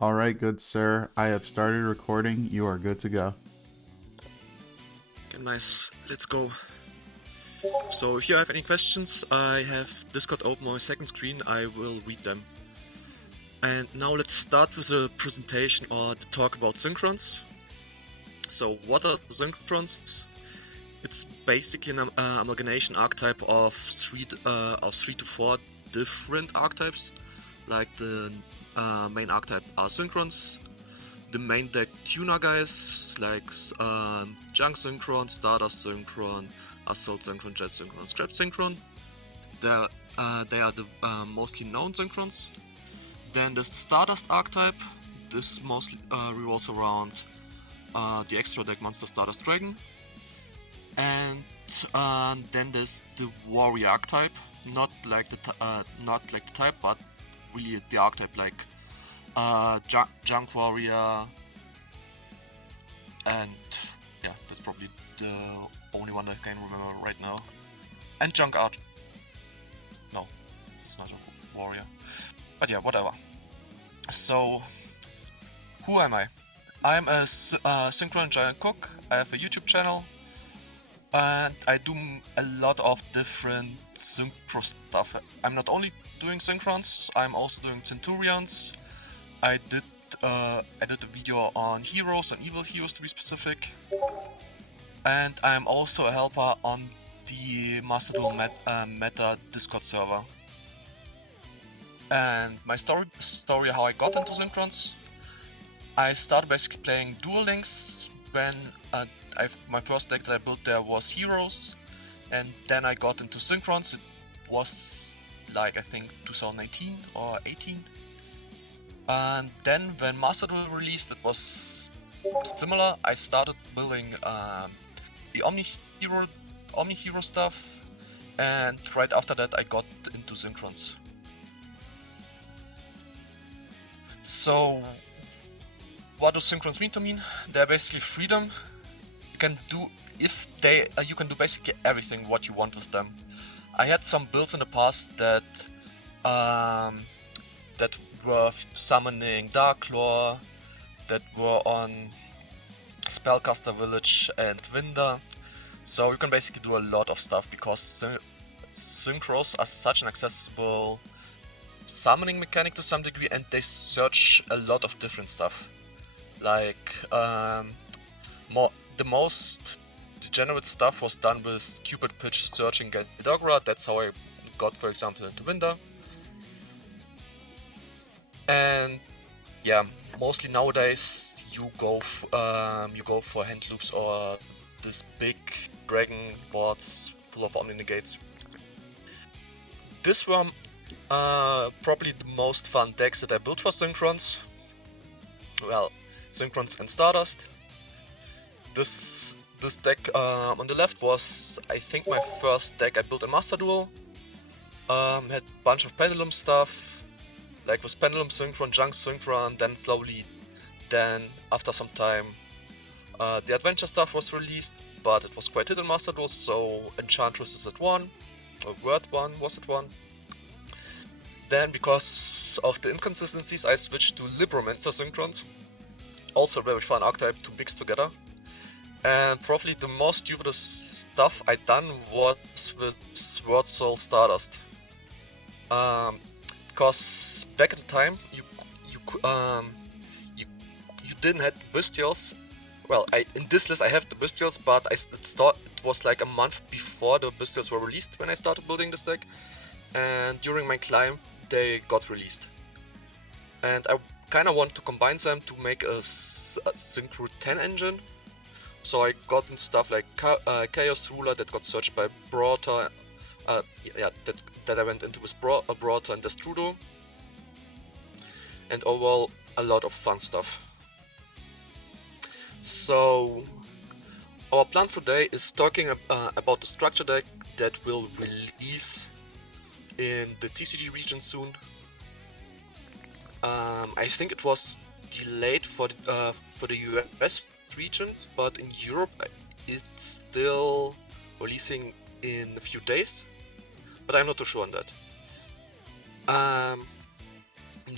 All right, good sir. I have started recording. You are good to go. Okay, nice. Let's go. So if you have any questions, I have Discord open on my second screen. I will read them. And now let's start with the presentation or the talk about synchrons. So what are synchrons? It's basically an amalgamation archetype of three to four different archetypes. Like the main archetype are synchrons. The main deck tuner guys like Junk Synchron, Stardust Synchron, Assault Synchron, Jet Synchron, Scrap Synchron. They are the mostly known Synchrons. Then there's the Stardust archetype. This mostly revolves around the extra deck monster Stardust Dragon. And then there's the Warrior archetype. Not like the type, but really the archetype like Junk Warrior. And yeah, that's probably the only one I can remember right now. And Junk Art. No, it's not a warrior. But yeah, whatever. So, who am I? I'm a Synchron Giant Cook. I have a YouTube channel. And I do a lot of different synchro stuff. I'm not only doing synchrons, I'm also doing centurions. I did a video on heroes, on evil heroes to be specific. And I'm also a helper on the Master Duel Meta Discord server. And my story how I got into synchrons. I started basically playing Duel Links when my first deck that I built there was heroes, and then I got into synchrons. It was like I think 2019 or 18. And then when Master Duel released, it was similar. I started building the Omni Hero stuff, and right after that I got into synchrons. So what do synchrons mean to me? They're basically freedom. You can do you can do basically everything what you want with them. I had some builds in the past that were summoning Darklaw, that were on Spellcaster Village and Winder. So you can basically do a lot of stuff because synchros are such an accessible summoning mechanic to some degree, and they search a lot of different stuff. Like the most degenerate stuff was done with Cupid Pitch searching Gadogra. That's how I got, for example, into Winder. And yeah, mostly nowadays you go for hand loops or this big dragon boards full of Omni Negates. This were probably the most fun decks that I built for Synchrons. Well, Synchrons and Stardust. This deck on the left was, I think, my first deck I built in Master Duel. Had a bunch of Pendulum stuff, like with Pendulum Synchron, Junk Synchron, then after some time, the Adventure stuff was released, but it was quite hit in Master Duel, so Enchantress is at 1, or Word 1 was at 1. Then, because of the inconsistencies, I switched to Libromancer Synchrons. Also a very fun archetype to mix together. And probably the most stupidest stuff I done was with Sword Soul Stardust. Because back at the time, you didn't have Bestials. Well, in this list I have the Bestials, but it was like a month before the Bestials were released when I started building this deck. And during my climb, they got released. And I kind of want to combine them to make a Synchro 10 engine. So I got into stuff like Chaos Ruler that got searched by Broughter. That I went into with Broughter and Destrudo. And overall, a lot of fun stuff. So our plan for today is talking about the structure deck that will release in the TCG region soon. I think it was delayed for the US region, but in Europe it's still releasing in a few days, but I'm not too sure on that.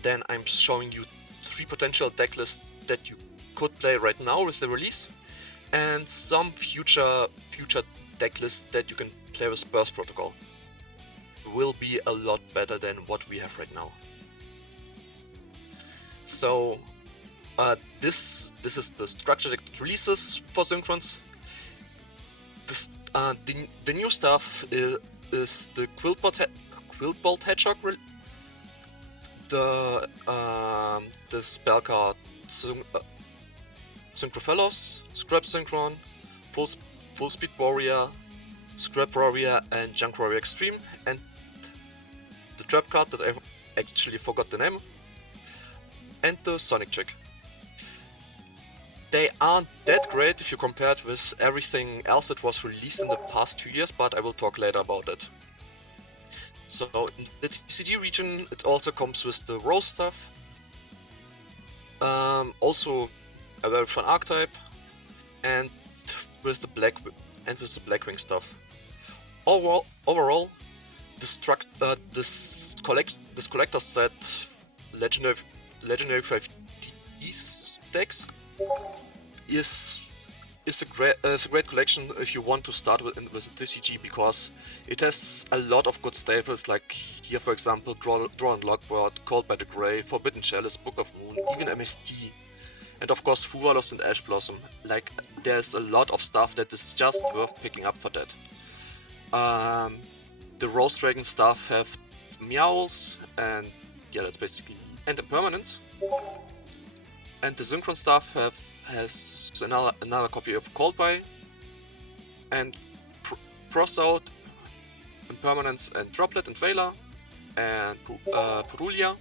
Then I'm showing you three potential decklists that you could play right now with the release, and some future decklists that you can play with Burst Protocol. Will be a lot better than what we have right now. So this is the structure that releases for Synchrons. The new stuff is the Quiltbolt Hedgehog, the spell card Synchrophilos, Scrap Synchron, Full Speed Warrior, Scrap Warrior, and Junk Warrior Extreme, and the trap card that I actually forgot the name, and the Sonic Chick. They aren't that great if you compare it with everything else that was released in the past 2 years, but I will talk later about it. So in the TCG region, it also comes with the Rose stuff, also a very fun archetype, and with the Blackwing stuff. Overall, this collector set Legendary 5D decks is a great collection if you want to start with TCG, because it has a lot of good staples, like here for example Draw and Lockboard, Called by the Grey, Forbidden Chalice, Book of Moon, even MST, and of course Fuvalos and Ash Blossom. Like, there's a lot of stuff that is just worth picking up for that. The Rose Dragon stuff have Meowls, and yeah, that's basically, and Impermanence. And the Synchron stuff has another copy of Called by, and Frost Out, Impermanence, and Droplet, and Veiler, and Purulia.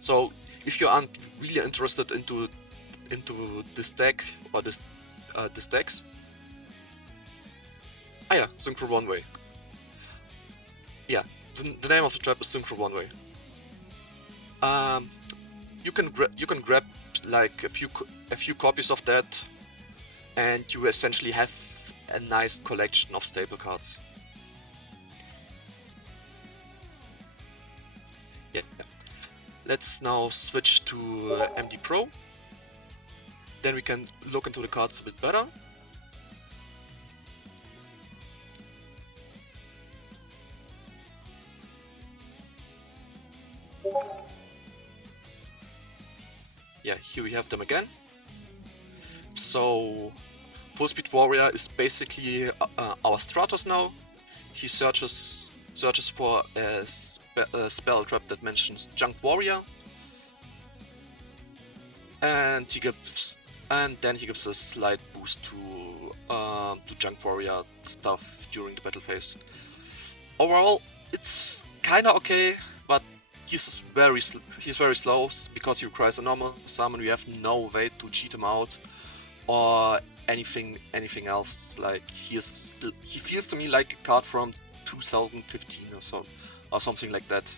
So if you aren't really interested into this deck or this decks, yeah, Synchro One Way. Yeah, the name of the trap is Synchro One Way. You can grab like a few copies of that, and you essentially have a nice collection of staple cards. Yeah. Let's now switch to MD Pro. Then we can look into the cards a bit better. Yeah, here we have them again. So, Full Speed Warrior is basically our Stratos now. He searches for a spell trap that mentions Junk Warrior, and then he gives a slight boost to Junk Warrior stuff during the battle phase. Overall, it's kinda okay, but he's very slow because he requires a normal summon. We have no way to cheat him out or anything else. Like, he feels to me like a card from 2015 or so, or something like that.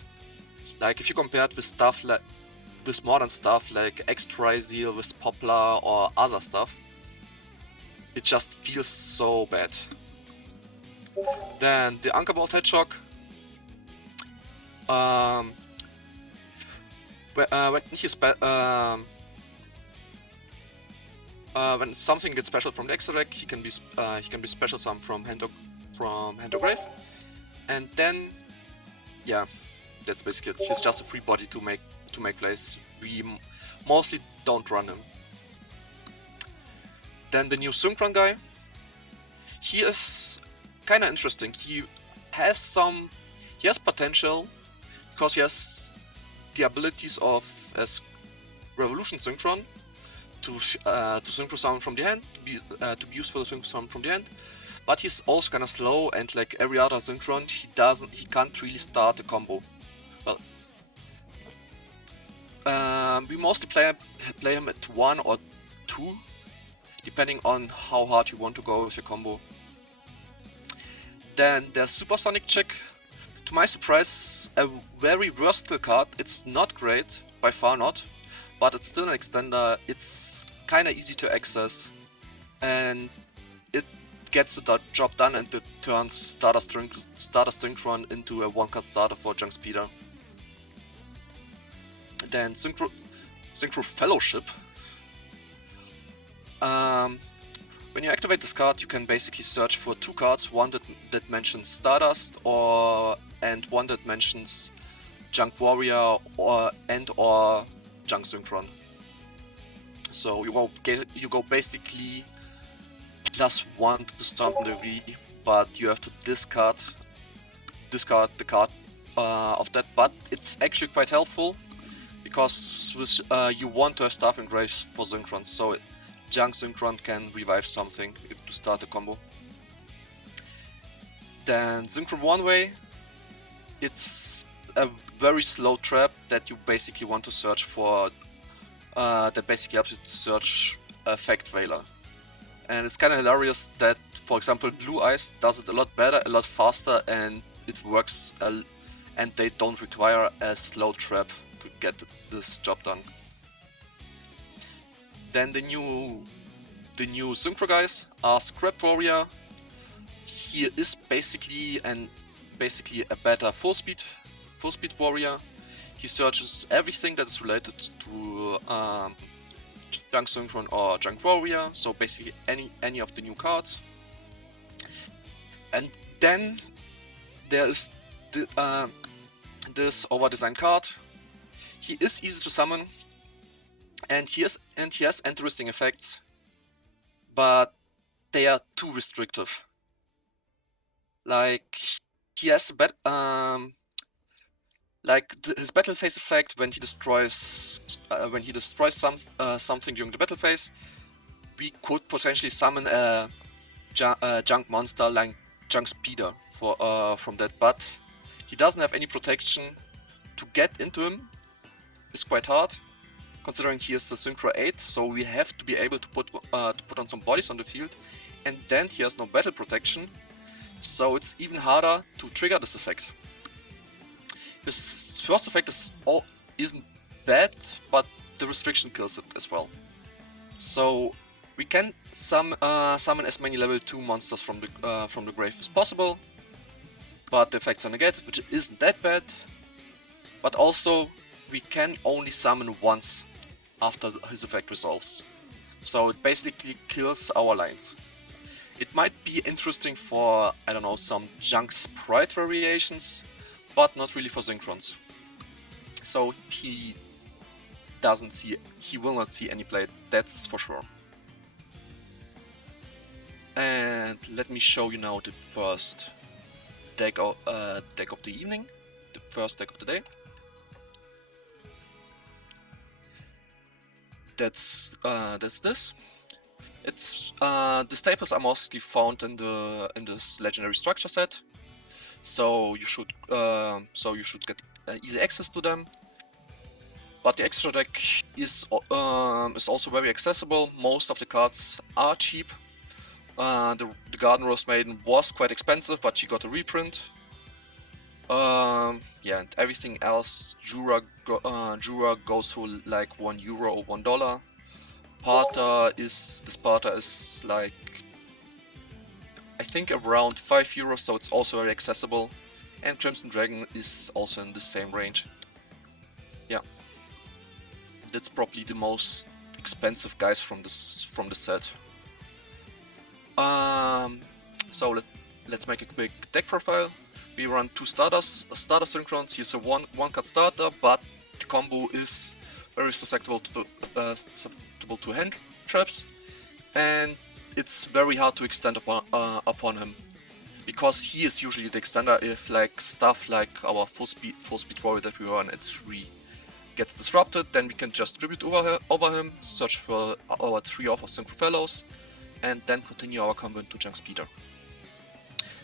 Like, if you compare it with stuff like modern stuff like X-Trizeal with Poplar or other stuff, it just feels so bad. Then the Ankerbolt Hedgehog. When something gets special from the extra deck, he can be special summoned from hand or grave, and then yeah, that's basically it. He's just a free body to make plays. We mostly don't run him. Then the new Synchron guy. He is kind of interesting. He has potential because he has the abilities of as Revolution Synchron to synchro summon from the hand, to be used for the synchro summon from the hand. But he's also kind of slow, and like every other Synchron, he can't really start a combo. Well, we mostly play him at 1 or 2, depending on how hard you want to go with your combo. Then there's Supersonic Chick. To my surprise, a very versatile card. It's not great, by far not, but it's still an extender. It's kinda easy to access, and it gets the job done, and it turns Starter Synchron into a one-card starter for Junk Speeder. Then Synchro Fellowship. When you activate this card, you can basically search for 2 cards, one that mentions Stardust and one that mentions Junk Warrior or Junk Synchron. So you go basically +1 to some degree, but you have to discard the card of that. But it's actually quite helpful because you want to have stuff in graves for Synchron, so Junk Synchron can revive something to start a combo. Then Synchron One Way, it's a very slow trap that you basically want to search for. That basically helps you to search Effect Veiler. And it's kind of hilarious that, for example, Blue Eyes does it a lot better, a lot faster, and it works, and they don't require a slow trap to get this job done. Then the new Synchro guys are Scrap Warrior. He is basically a better full speed warrior. He searches everything that is related to Junk Synchron or Junk Warrior, so basically any of the new cards. And then there is this over-designed card. He is easy to summon, and he has interesting effects, but they are too restrictive. Like, he has his battle phase effect when he destroys something during the battle phase. We could potentially summon a junk monster like Junk Speeder from that, but he doesn't have any protection. To get into him is quite hard, considering he is the Synchro 8, so we have to be able to put on some bodies on the field, and then he has no battle protection, so it's even harder to trigger this effect. His first effect isn't bad, but the restriction kills it as well. So we can summon as many level 2 monsters from the grave as possible, but the effects are negated, which isn't that bad. But also, we can only summon once after his effect resolves. So it basically kills our lines. It might be interesting for, I don't know, some Junk Sprite variations, but not really for Synchrons. So he will not see any play, that's for sure. And let me show you now the first deck of the evening, the first deck of the day. That's this. It's the staples are mostly found in this legendary structure set, so you should get easy access to them. But the extra deck is also very accessible. Most of the cards are cheap. The Garden Rose Maiden was quite expensive, but she got a reprint. Yeah, and everything else, Jura goes for like €1 or $1. This Parta is like, I think around €5, so it's also very accessible. And Crimson Dragon is also in the same range. Yeah, that's probably the most expensive guys from the set. So let's make a quick deck profile. We run 2 starter Synchrons. He's a one card starter, but the combo is very susceptible to hand traps, and it's very hard to extend upon him, because he is usually the extender if like stuff like our full speed warrior that we run at 3 gets disrupted. Then we can just tribute over him, search for our 3 off of Synchro Fellows, and then continue our combo into Junk Speeder.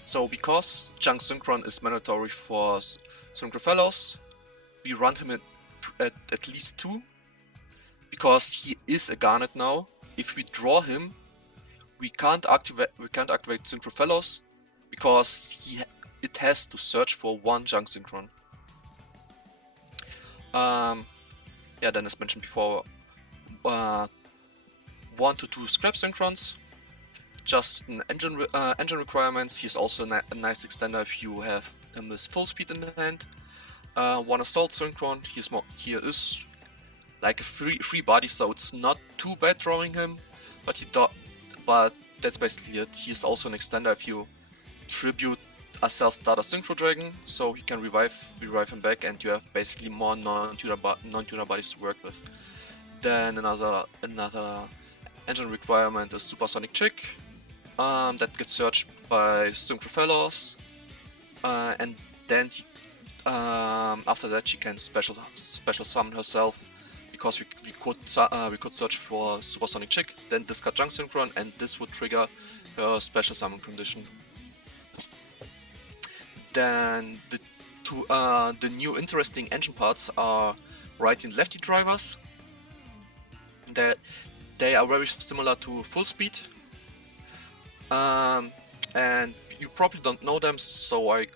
So because Junk Synchron is mandatory for Synchro Fellows, we run him at least 2, because he is a Garnet now. If we draw him, we can't activate Synchro Fellows, because it has to search for 1 Junk Synchron. Yeah, then as mentioned before, 1 to 2 Scrap Synchrons. Just an engine requirements. He's also a nice extender if you have him with full speed in the hand. 1 Assault Synchron. He is like a free body, so it's not too bad drawing him. But that's basically it. He is also an extender if you tribute a self-starter Synchro Dragon, so you can revive him back, and you have basically more non-tuner bodies to work with. Then another engine requirement is Supersonic Chick, that gets searched by Synchro Fellows, and then after that she can special summon herself, because we could search for Supersonic Chick, then discard Junk Synchron, and this would trigger her special summon condition. Then the new interesting engine parts are righty and lefty drivers. They are very similar to Full Speed, and you probably don't know them, so I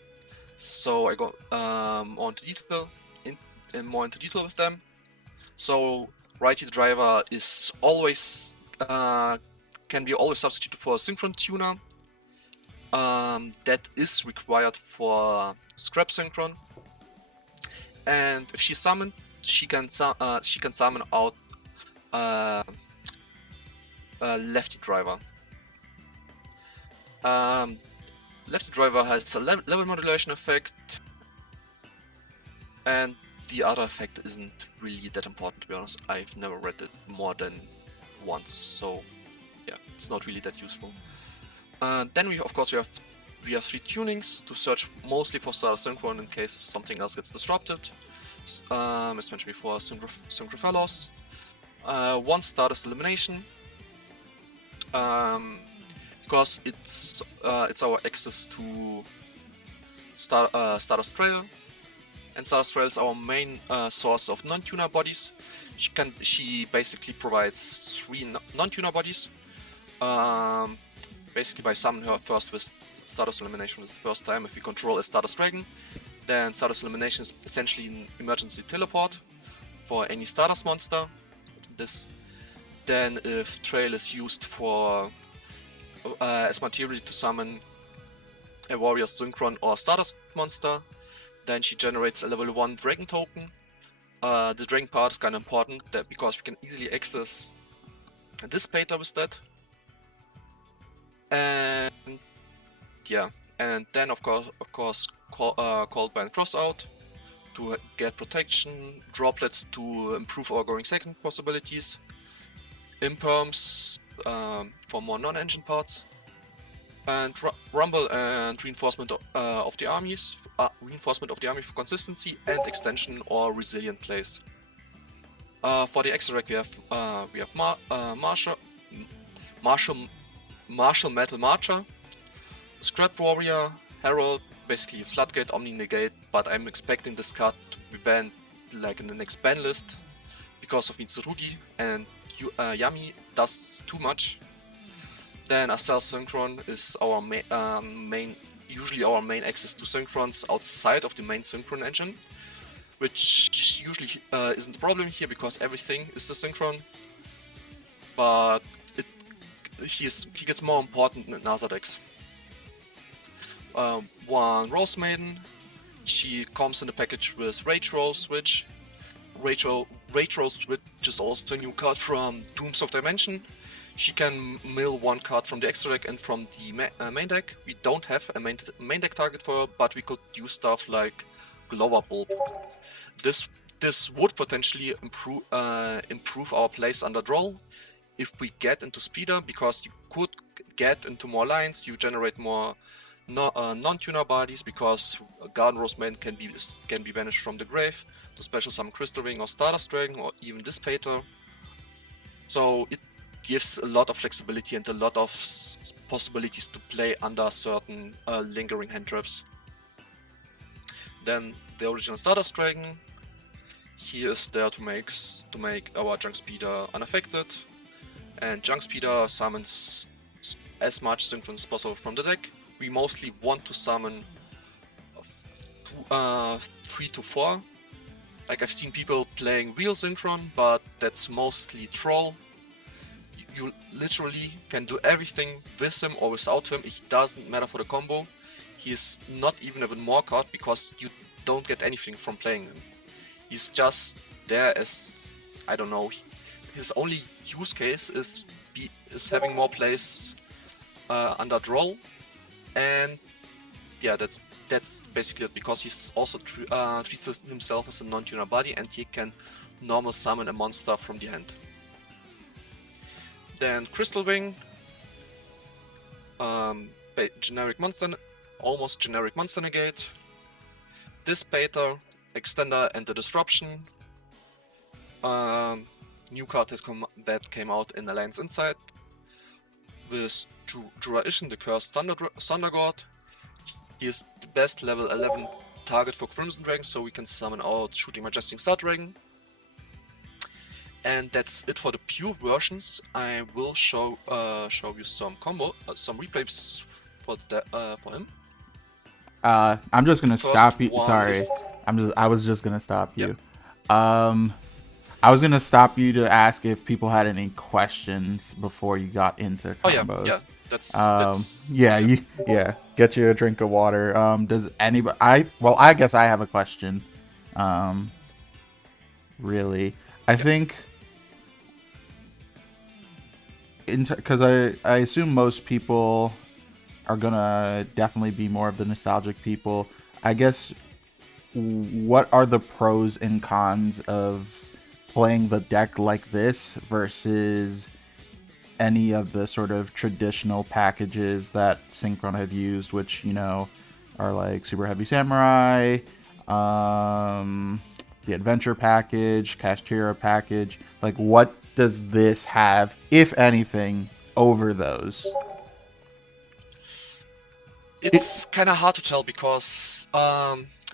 go more into detail with them. So righty driver is always can be always substituted for a Synchron tuner. That is required for Scrap Synchron, and if she's summoned, she can summon out lefty driver. Lefty driver has a level modulation effect, and the other effect isn't really that important, to be honest. I've never read it more than once, so yeah, it's not really that useful. Then we have three tunings to search mostly for starter Synchron in case something else gets disrupted. As mentioned before, Synchro Fellows. One status elimination, because it's our access to Stardust Trail, and Stardust Trail is our main source of non-tuner bodies. She basically provides 3 non-tuner bodies. Basically by summoning her first with Stardust Elimination for the first time. If we control a Stardust Dragon, then Stardust Elimination is essentially an emergency teleport for any Stardust monster. Then if Trail is used for as material to summon a Warrior Synchron or Stardust monster, then she generates a level 1 Dragon token. The Dragon part is kind of important because we can easily access this beta with that. And yeah, and then of course Cold Bind Crossout to get protection, droplets to improve our going second possibilities, imperms for more non-engine parts, and Rumble and reinforcement of the armies, for consistency and extension or resilient plays. For the extra deck we have Martial Metal Marcher, Scrap Warrior, Herald, basically Floodgate, Omni Negate, but I'm expecting this card to be banned like in the next ban list because of Mitsurugi, and Yami does too much. Then Astel Synchron is our usually our main access to Synchrons outside of the main Synchron engine, which usually isn't a problem here because everything is a Synchron, but he gets more important in other decks. One Rose Maiden, she comes in the package with Rage Rose Switch. Rage Rose Switch is also a new card from Dooms of Dimension. She can mill one card from the extra deck and from the main deck. We don't have a main deck target for her, but we could use stuff like Glower Bulb. This would potentially improve our place under draw if we get into Speeder, because you could get into more lines, you generate more non-tuner bodies, because Garden Rose Maiden can be banished from the grave to special summon Crystal Ring or Stardust Dragon or even Dissipator. So it gives a lot of flexibility and a lot of possibilities to play under certain lingering hand traps. Then the original Stardust Dragon, he is there to make our Junk Speeder unaffected, and Junk Speeder summons as much Synchron as possible from the deck. We mostly want to summon 3 to 4. Like, I've seen people playing Wheel Synchron, but that's mostly troll. You literally can do everything with him or without him. It doesn't matter for the combo. He's not even a more card because you don't get anything from playing him. He's just there as, I don't know, his only use case is having more plays under draw, and yeah, that's basically it, because he's also treats himself as a non-tuner body, and he can normal summon a monster from the hand. Then Crystal Wing, generic monster, almost generic monster negate. This beta, extender, and the disruption. New card that came out in Alliance Insight with Juraishin, the Cursed Thunder God. He is the best level 11 target for Crimson Dragon, so we can summon out Shooting Majestic Star Dragon. And that's it for the pure versions. I will show you some some replays for him. I'm just gonna First stop you. one Sorry, is I was just gonna stop yeah. you. I was gonna stop you to ask if people had any questions before you got into combos. Oh yeah. That's yeah, get you a drink of water. Does anybody? I guess I have a question. Really, I think because I assume most people are gonna definitely be more of the nostalgic people. I guess, what are the pros and cons of playing the deck like this versus any of the sort of traditional packages that Synchron have used, which, are like Super Heavy Samurai, the Adventure package, Cashtira package. Like, what does this have, if anything, over those? It's kind of hard to tell, because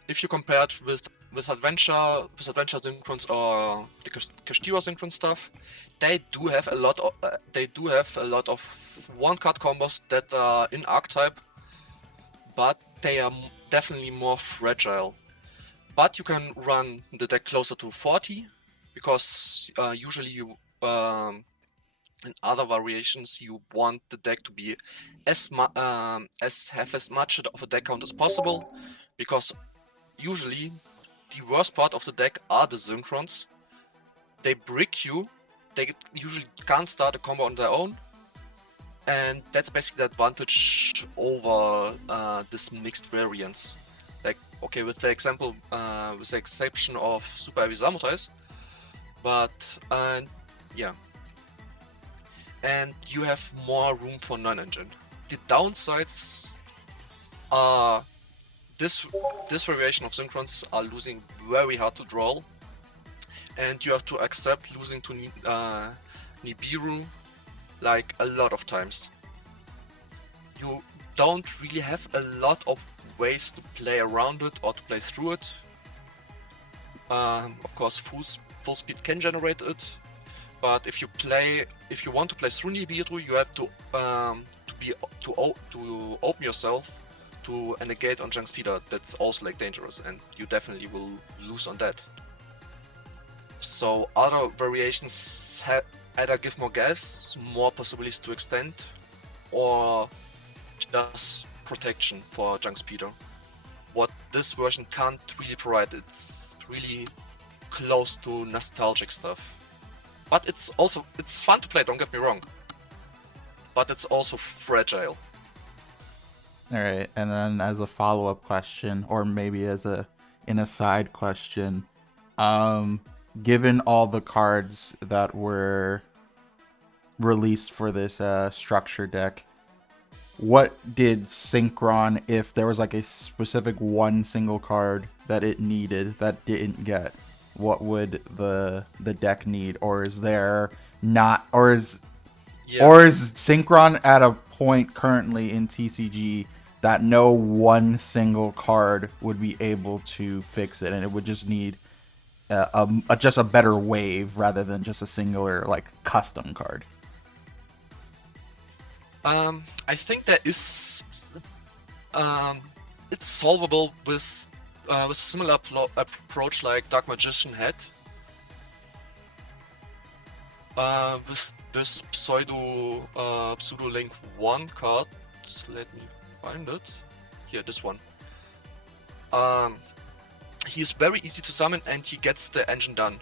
if you compare it with Adventure Synchrons or the Kashtira Synchron stuff, they do have a lot of one card combos that are in archetype, but they are definitely more fragile. But you can run the deck closer to 40, because usually you in other variations you want the deck to be as have as much of a deck count as possible, because usually the worst part of the deck are the Synchrons. They brick you, they usually can't start a combo on their own, and that's basically the advantage over this mixed variants. Like, okay, with the exception of Superheavy Samurais, but yeah. And you have more room for non-engine. The downsides are this variation of Synchrons are losing very hard to draw, and you have to accept losing to Nibiru like a lot of times. You don't really have a lot of ways to play around it or to play through it. Of course, full speed can generate it, but if you want to play through Nibiru, you have to open yourself to a negate on Junk Speeder. That's also like dangerous, and you definitely will lose on that. So other variations either give more gas, more possibilities to extend, or just protection for Junk Speeder. What this version can't really provide. It's really close to nostalgic stuff. But it's fun to play, don't get me wrong. But it's also fragile. All right, and then as a follow-up question, or maybe as an aside question, given all the cards that were released for this structure deck, what did Synchron, if there was like a specific one single card that it needed that didn't get, what would the deck need? Or is there not, or is Synchron at a point currently in TCG that no one single card would be able to fix it, and it would just need just a better wave rather than just a singular like custom card? I think that is it's solvable with a similar approach like Dark Magician had. With this pseudo link 1 card, let me find it. Here, this one. He is very easy to summon, and he gets the engine done.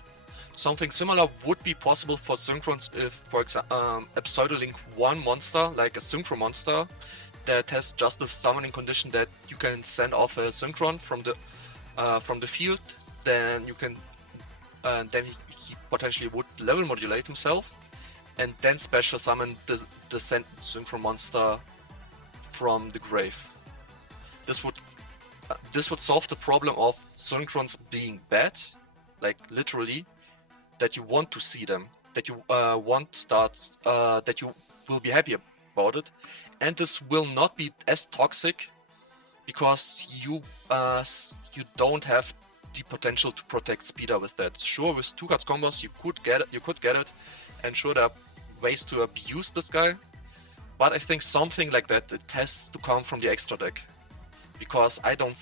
Something similar would be possible for Synchrons if, for example, a Pseudolink 1 monster, like a Synchro monster, that has just the summoning condition that you can send off a Synchron from the field, then you can, then he potentially would level modulate himself, and then special summon the sent Synchro monster from the grave. This would solve the problem of Synchrons being bad, like literally, that you want to see them, that you want starts, that you will be happy about it, and this will not be as toxic because you don't have the potential to protect Speeder with that. Sure, with 2 cards combos you could get it, and sure there are ways to abuse this guy, but I think something like that, it has to come from the extra deck, because I don't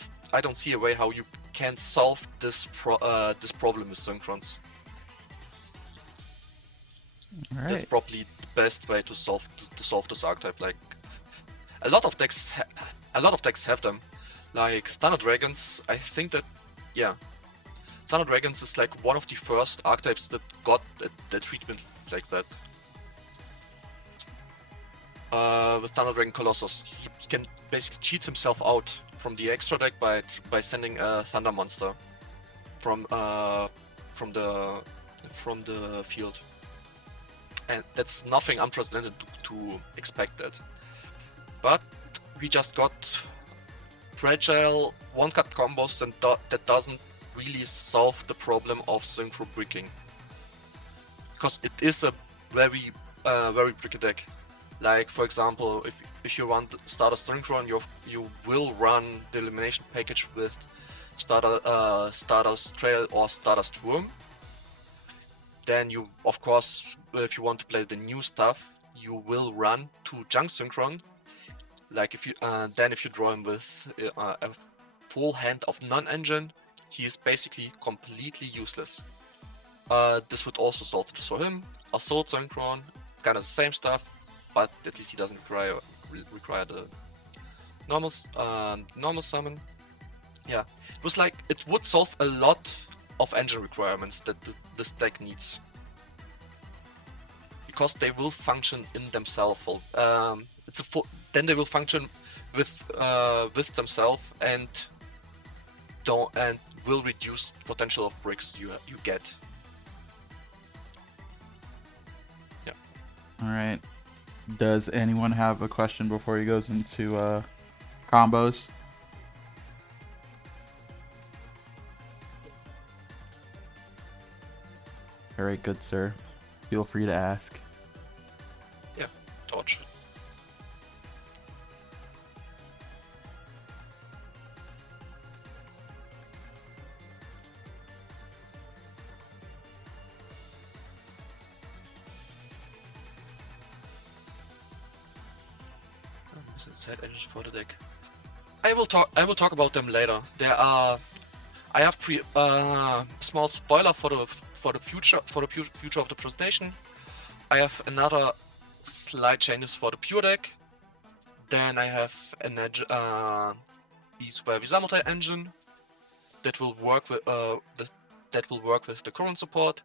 see a way how you can solve this problem with Synchrons. All That's right. probably the best way to solve this archetype. Like a lot of decks have them. Like Thunder Dragons, I think that Thunder Dragons is like one of the first archetypes that got the treatment like that. With Thunder Dragon Colossus, he can basically cheat himself out from the extra deck by sending a Thunder monster from the field, and that's nothing unprecedented to expect that. But we just got fragile one-cut combos, and that doesn't really solve the problem of synchro bricking, because it is a very bricky deck. Like for example, if you want Starter Synchron, you will run the elimination package with Starter's Trail or Starter's Worm. Then you, of course, if you want to play the new stuff, you will run 2 Junk Synchron. Like if you draw him with a full hand of non-engine, he is basically completely useless. This would also solve it for him. Assault Synchron, kind of the same stuff, but at least he doesn't require the normal summon. Yeah, it was like it would solve a lot of engine requirements that this deck needs, because they will function in themselves. Then they will function with themselves and will reduce the potential of bricks you get. Yeah. All right. Does anyone have a question before he goes into combos? All right, good sir. Feel free to ask. Yeah, Torch. Side edges for the deck. I will talk about them later. I have small spoiler for the future of the presentation. I have another slight changes for the pure deck. Then I have an Visamotai engine that will work with the current support.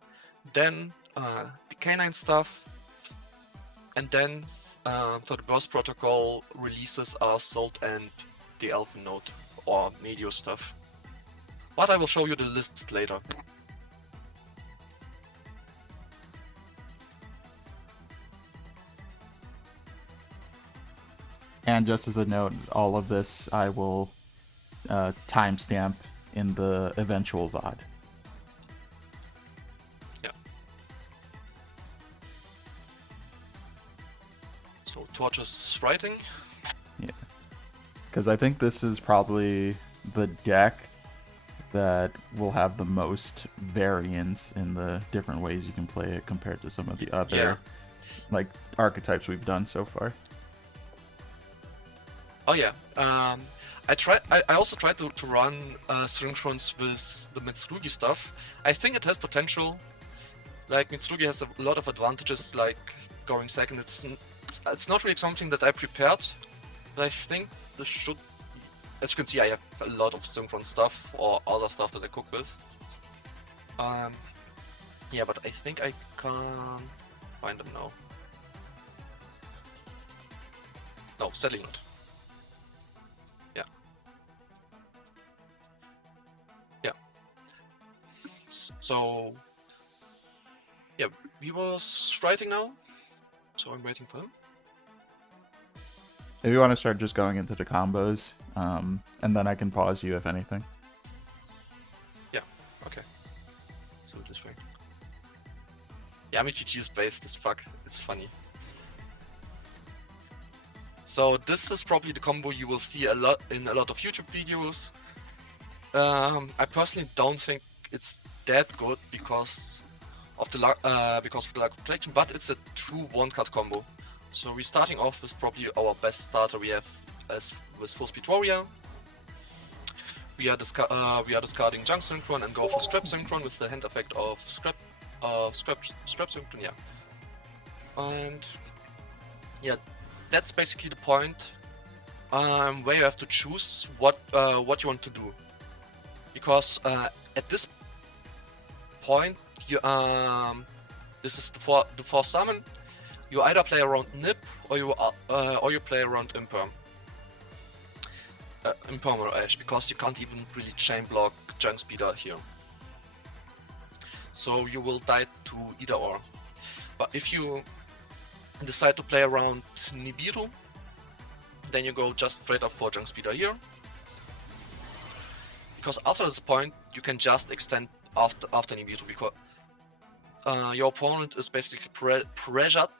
Then the canine stuff, and then for the burst protocol releases are Salt and the Elvennote or Meteor stuff. But I will show you the list later. And just as a note, all of this I will timestamp in the eventual VOD. Yeah. So Torch's writing. Yeah. Because I think this is probably the deck that will have the most variance in the different ways you can play it compared to some of the other like archetypes we've done so far. Oh yeah. I also tried to run Synchrons with the Mitsurugi stuff. I think it has potential. Like Mitsurugi has a lot of advantages, like going second. It's not really something that I prepared, but I think this should. As you can see, I have a lot of Synchron stuff or other stuff that I cook with. Yeah, but I think I can't find them now. No, sadly not. Yeah. Yeah. So, yeah, he was writing now. So I'm waiting for him. If you want to start just going into the combos, and then I can pause you if anything. Yeah, okay. So this way. Yeah, I mean, GG is based as fuck. It's funny. So this is probably the combo you will see a lot in a lot of YouTube videos. I personally don't think it's that good because of the lack of protection, but it's a true one-card combo. So we're starting off with probably our best starter we have with Full Speed Warrior. We are discarding Junk Synchron and go for Scrap Synchron with the hand effect of Scrap Synchron, yeah. And yeah, that's basically the point where you have to choose what you want to do, because at this point you this is the fourth summon. You either play around Nip or you play around Impermanent Edge, because you can't even really chain block Junk Speeder here. So you will die to either or. But if you decide to play around Nibiru, then you go just straight up for Junk Speeder here. Because after this point, you can just extend after Nibiru, because your opponent is basically pressured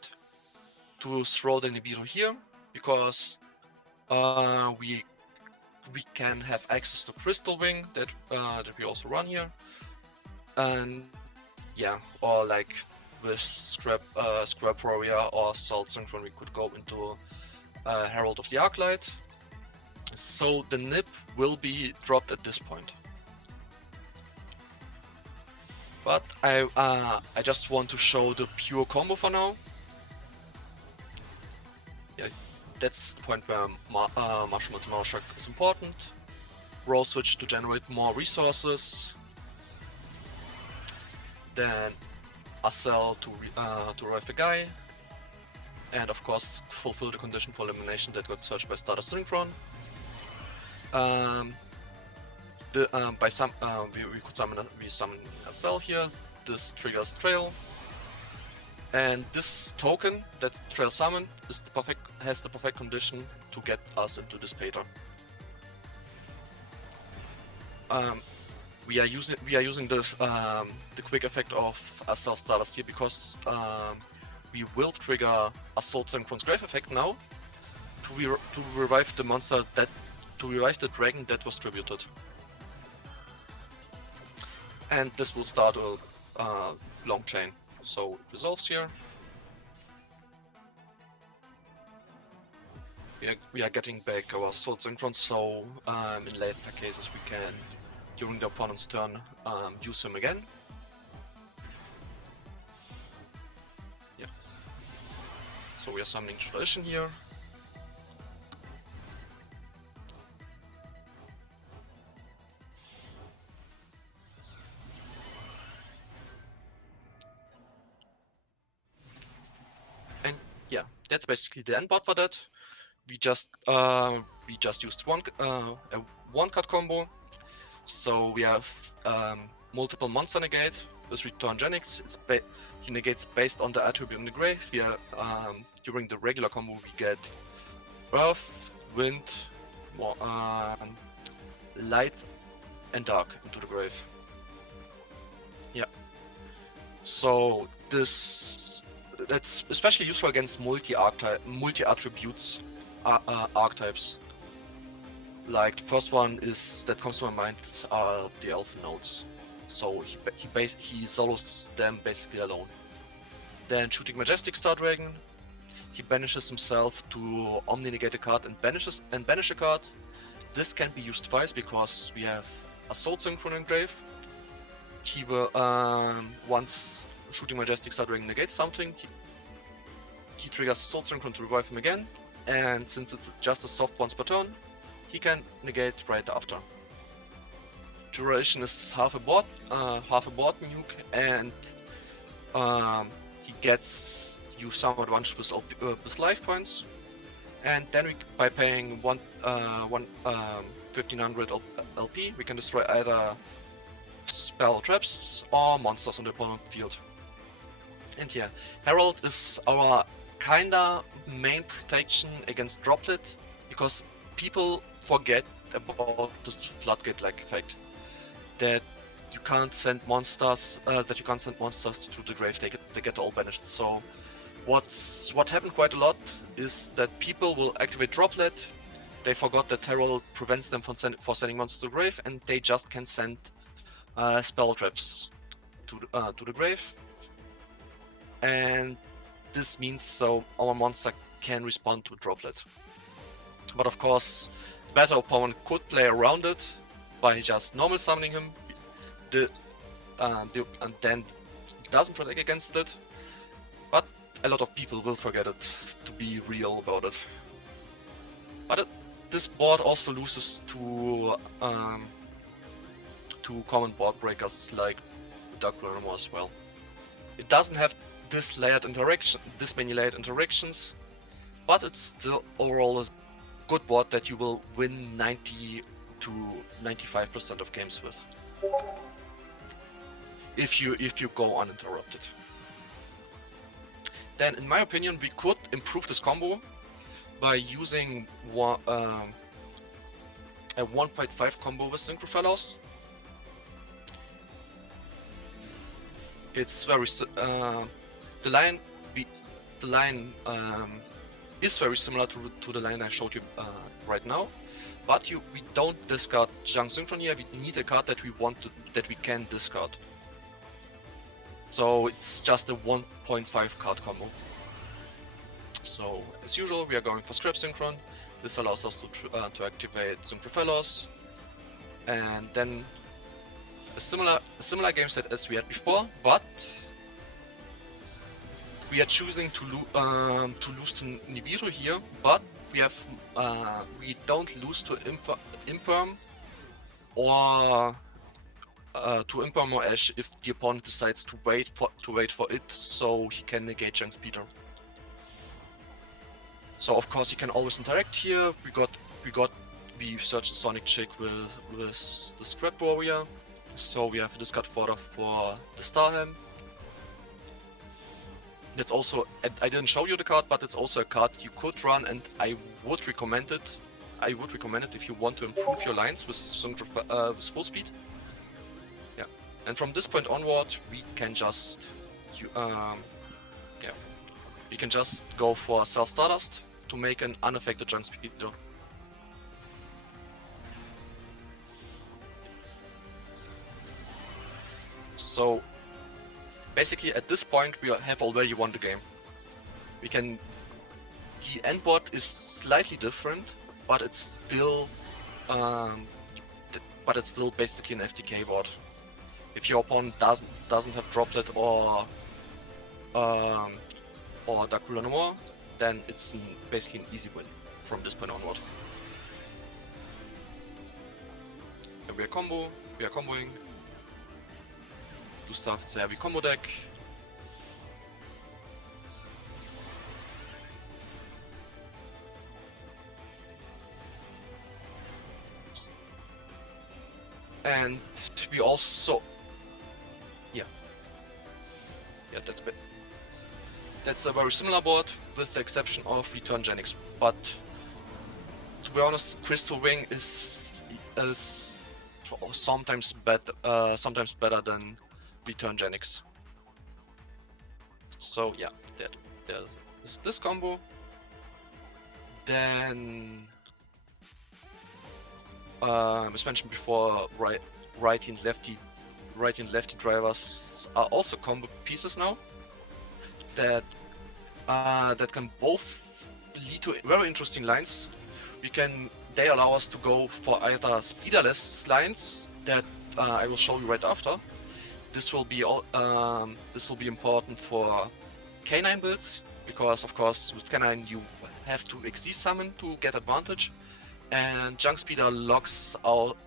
to throw the Nibiru here, because we can have access to Crystal Wing that we also run here, and yeah, or like with Scrap Warrior or Salt Synchron, we could go into Herald of the Arclight. So the Nip will be dropped at this point. But I just want to show the pure combo for now. Yeah, that's the point where Martial Multi-Shock is important. Roll switch to generate more resources. Then Acel to revive the guy. And of course fulfill the condition for elimination that got searched by Starter Synchron. We could summon a cell here. This triggers Trail, and this token that Trail summoned has the perfect condition to get us into this Pater. We are using the quick effect of Acel Stardust here because we will trigger Assault Synchron's Grave effect now to revive the monster to revive the dragon that was tributed. And this will start a long chain. So it resolves here. We are getting back our Sword Synchron, so in later cases we can, during the opponent's turn, use him again. Yeah. So we are summoning Tradition here. And yeah, that's basically the end board for that. We just used a one-card combo. So we have multiple monster negate with Return Genix. He negates based on the attribute in the grave. During the regular combo we get Earth, Wind, Light, and Dark into the grave. Yeah. So that's especially useful against multi-attributes archetypes. Like the first one that comes to my mind are the Elvennotes. So he solos them basically alone. Then Shooting Majestic Star Dragon. He banishes himself to omni-negate a card and banish a card. This can be used twice because we have Assault Synchron in grave. He will once Shooting Majestic Star Dragon negates something, he triggers Assault Synchron to revive him again, and since it's just a soft once per turn, he can negate right after. Duration is half a board nuke, and he gets you some advantage with life points, and then by paying 1500 LP, we can destroy either spell traps or monsters on the opponent field. And yeah, Herald is our kinda main protection against droplet, because people forget about this floodgate-like effect, that you can't send monsters to the grave. They get all banished. So what happened quite a lot is that people will activate droplet. They forgot that Herald prevents them from sending monsters to the grave, and they just can send spell traps to the grave. And this means so our monster can respond to droplet. But of course, the better opponent could play around it by just normal summoning him, and then doesn't protect against it. But a lot of people will forget it, to be real about it. But this board also loses to common board breakers like Decklist as well. It doesn't have this many layered interactions, but it's still overall a good board that you will win 90 to 95% of games with, if you go uninterrupted. Then, in my opinion, we could improve this combo by using a 1.5 combo with Synchron Combos. It's very the line is very similar to the line I showed you right now, but we don't discard Junk Synchron here. We need a card that we can discard. So it's just a 1.5 card combo. So as usual, we are going for Scrap Synchron. This allows us to activate Synchron, and then a similar game set as we had before, but we are choosing to lose to Nibiru here, but we don't lose to Imperm or Ash if the opponent decides to wait for it, so he can negate Junk Speeder. So of course he can always interact here. We searched the Sonic Chick with the Scrap Warrior, so we have a discard fodder for the Starham. That's also, I didn't show you the card, but it's also a card you could run, and I would recommend it. I would recommend it if you want to improve your lines with full speed. Yeah, and from this point onward, we can just go for Cell Stardust to make an unaffected Junk Speeder. So basically, at this point, we have already won the game. The end board is slightly different, but it's still basically an FTK board. If your opponent doesn't have Droplet or Dracula no more, then it's basically an easy win from this point onward. And we are comboing. Do stuff, it's a heavy combo deck. And we also, yeah, that's a very similar board with the exception of Return Genix. But to be honest, Crystal Wing is sometimes better than Return Genix. So yeah, there's this combo. Then as mentioned before, righty and lefty drivers are also combo pieces now that can both lead to very interesting lines. They allow us to go for either speederless lines that I will show you right after. This will be important for Canine builds, because of course with Canine you have to XD summon to get advantage, and Junk Speeder locks out,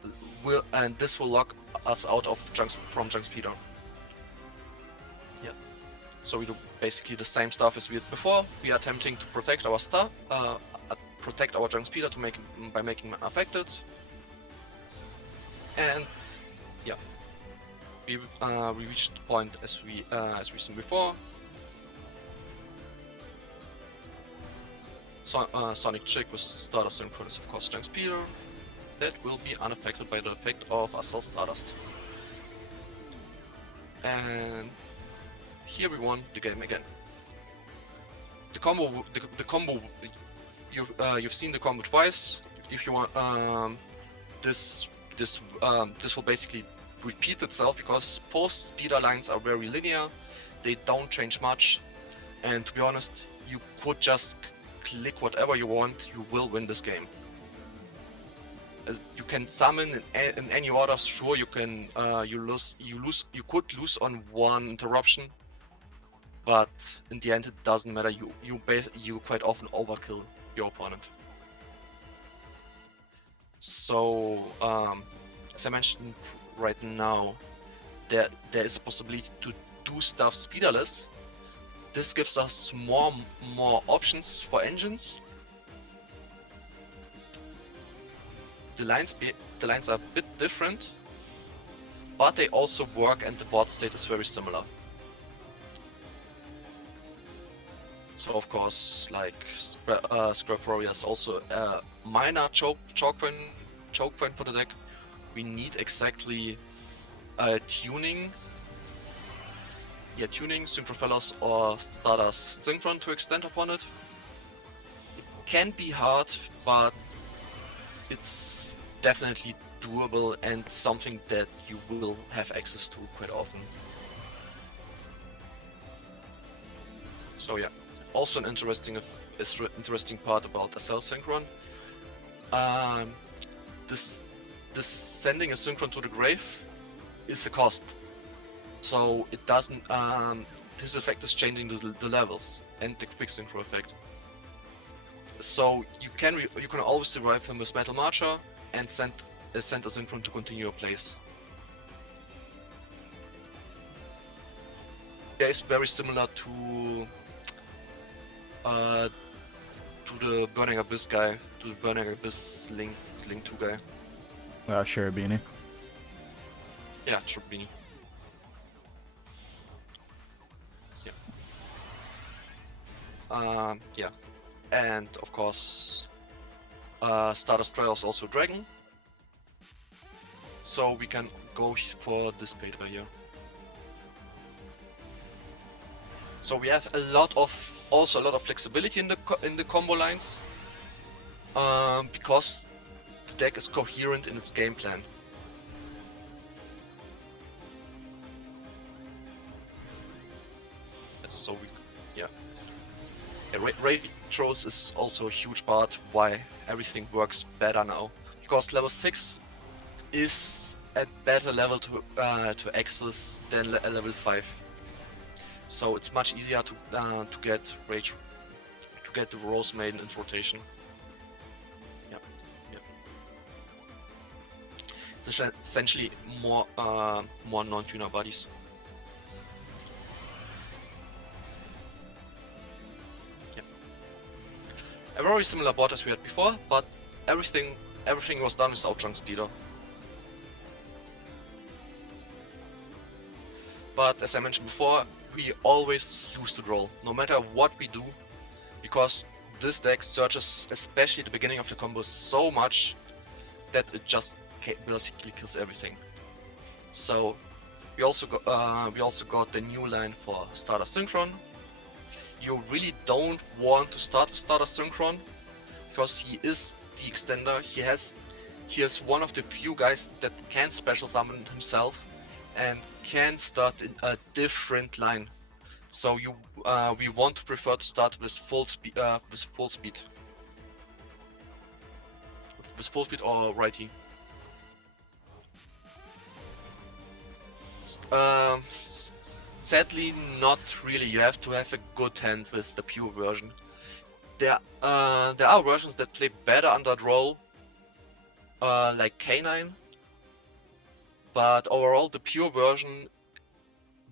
and this will lock us out of Junk Speeder. Yeah. So we do basically the same stuff as we did before. We are attempting to protect our star, protect our junk speeder by making him affected. And yeah, we reached the point as we seen before. Sonic Chick with Starter Synchron is of course junk speeder. That will be unaffected by the effect of Assault Stardust. And here we won the game again. The combo, you've seen the combo twice. If you want, this will basically repeat itself because post speeder lines are very linear. They don't change much, and to be honest, you could just click whatever you want. You will win this game. As you can summon in any order. Sure, you can you could lose on one interruption, but in the end it doesn't matter. You quite often overkill your opponent. So as I mentioned right now, there is a possibility to do stuff speederless. This gives us more options for engines. The lines are a bit different, but they also work and the board state is very similar. So of course, like Scrap Warrior is also a minor choke point for the deck. We need exactly tuning Synchrophilos or Stardust Synchron to extend upon it. It can be hard, but it's definitely doable and something that you will have access to quite often. So yeah, also an interesting part about Assault Synchron. This sending a Synchron to the grave is a cost. So it doesn't. This effect is changing the levels and the quick synchro effect. So you can always revive him with Metal Marcher and send a Synchron to continue your plays. Yeah, it's very similar to the Burning Abyss guy, to the Burning Abyss Link 2 guy. Cherubini. Yeah, Cherubini. Yeah, and of course, Star Destroyer is also a dragon, so we can go for this beta here. So we have a lot of flexibility in the combo lines, because the deck is coherent in its game plan. So we, yeah. Retros is also a huge part why everything works better now, because level 6 is a better level to access than level 5. So it's much easier to get the Rose Maiden into rotation. Yeah. It's essentially more non-tuner bodies. A very similar board as we had before, but everything was done without junk speeder. But as I mentioned before, we always lose the draw, no matter what we do, because this deck searches, especially at the beginning of the combo, so much that it just basically kills everything. So we also got the new line for Starter Synchron. You really don't want to start with Starter Synchron because he is the extender. He is one of the few guys that can special summon himself and can start in a different line. So we want to prefer to start with full speed, or righty. Sadly, not really. You have to have a good hand with the pure version. There are versions that play better under draw, like K9, but overall the pure version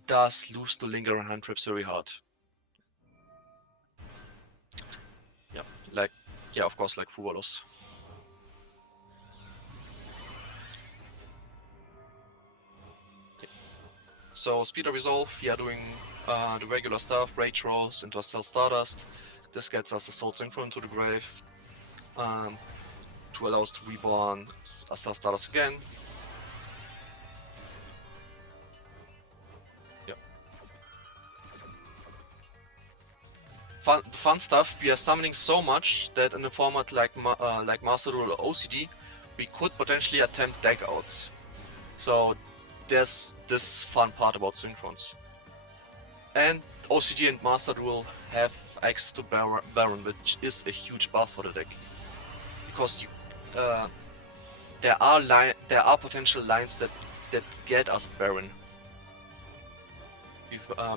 does lose the lingering hand traps very hard. Yeah, of course, like Fuvalos. So Speed of Resolve, we are doing the regular stuff, Rage Rolls into Assault Stardust. This gets us Assault Synchron to the grave, to allow us to reborn Assault Stardust again. Yeah. The fun stuff, we are summoning so much that in a format like Master Rule or OCG, we could potentially attempt deck outs. So there's this fun part about Synchrons. And OCG and Master Duel have access to Baron, which is a huge buff for the deck. Because there are potential lines that get us Baron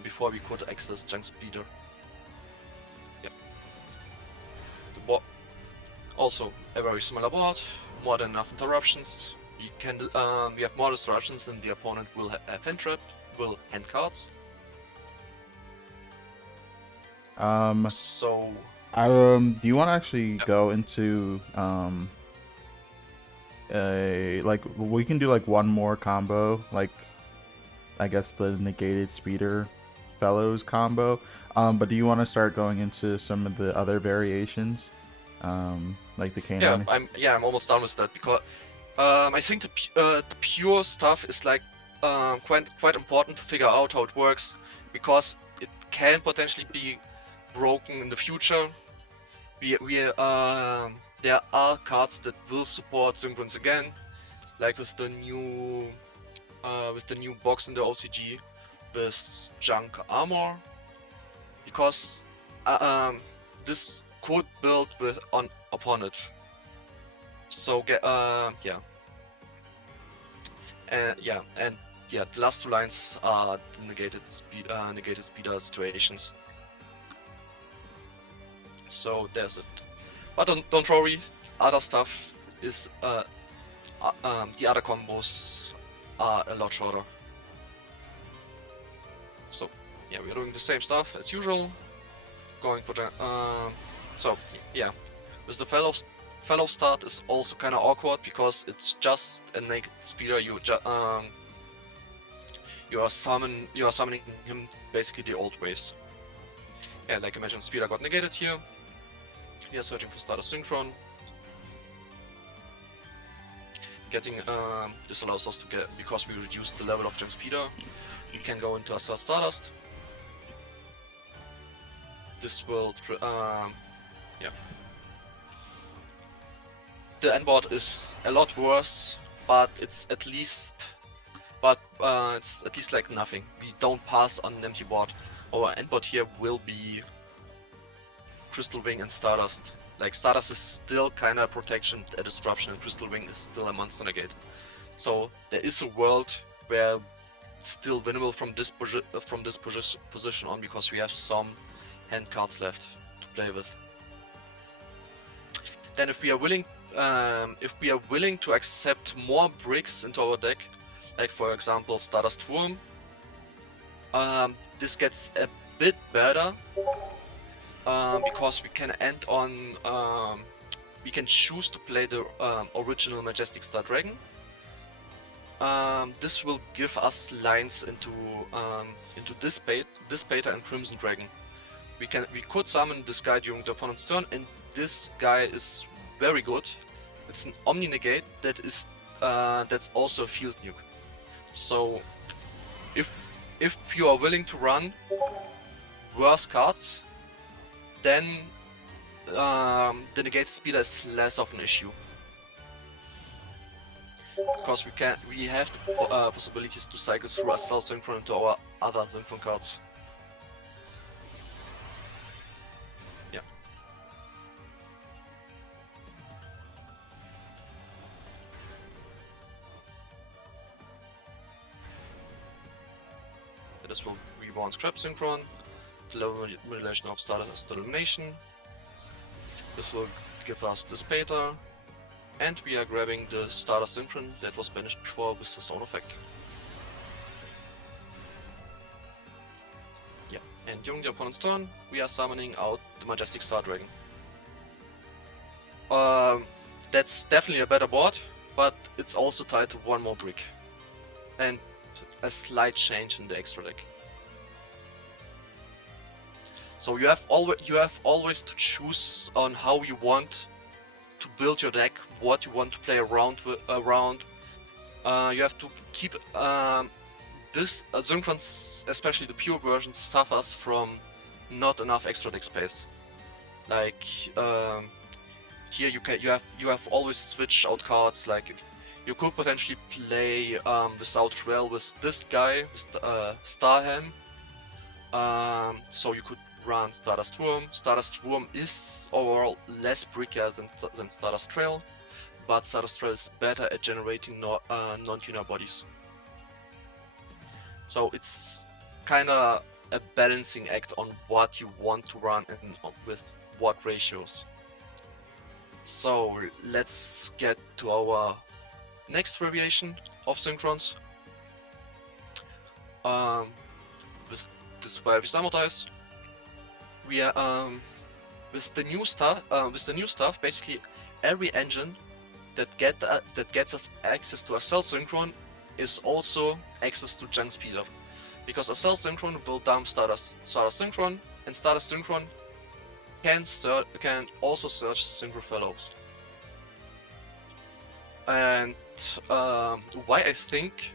before we could access Junk Speeder. Yeah. Also a very similar board, more than enough interruptions. We have more disruptions than the opponent will have hand trap, will hand cards. So do you want to actually go into like we can do like one more combo, like I guess the negated speeder fellows combo. But do you want to start going into some of the other variations, like the canine? I'm almost done with that because I think the pure stuff is like quite important to figure out how it works, because it can potentially be broken in the future. There are cards that will support Synchrons again, like with the new box in the OCG with Junk Armor, because this could build upon it. So the last two lines are the negated speeder situations. So there's it. But don't worry, other stuff is the other combos are a lot shorter. So yeah, we're doing the same stuff as usual. Going for the with the fellow start is also kind of awkward because it's just a naked speeder. You are summoning him basically the old ways. Yeah, like I mentioned, speeder got negated here. We are searching for Stardust Synchron. This allows us to get, because we reduced the level of Junk Speeder, we can go into Assault Stardust. This will the end board is a lot worse, but it's at least like nothing. We don't pass on an empty board. Our end board here will be Crystal Wing and Stardust. Like Stardust is still kind of protection, a disruption, and Crystal Wing is still a monster negate. So there is a world where it's still winnable from this position on, because we have some hand cards left to play with. Then if we are willing to accept more bricks into our deck, like for example Stardust Worm, this gets a bit better, because we can we can choose to play the original Majestic Star Dragon. This will give us lines into Dispater and Crimson Dragon. We could summon this guy during the opponent's turn, and this guy is very good. It's an Omni Negate that's also a field nuke. So if you are willing to run worse cards, then the negated speeder is less of an issue, because we have the possibilities to cycle through Assault Synchron into our other Synchron cards. Yeah. This will reborn Scrap Synchron, the level relation of Stardust Elimination. This will give us Dispater, and we are grabbing the Stardust Synchron that was banished before with the Stone Effect. And during the opponent's turn, we are summoning out the Majestic Star Dragon. That's definitely a better board, but it's also tied to one more brick. And a slight change in the extra deck. So you have always to choose on how you want to build your deck, what you want to play around. You have to keep this Synchron, especially the pure version, suffers from not enough extra deck space. Like here you have always switched out cards. Like you could potentially play without Trail with this guy with Starham. So you could run Stardust Worm. Stardust Worm is overall less brickier than Stardust Trail, but Stardust Trail is better at generating non-tuner bodies. So it's kinda a balancing act on what you want to run and with what ratios. So let's get to our next variation of Synchrons. With the Superheavy Samurais, we are with the new stuff. Basically, every engine that gets us access to a Cell Synchron is also access to Junk Speeder, because a Cell Synchron will dump Stardust Synchron, and Stardust Synchron can also search Synchro Fellows. And why I think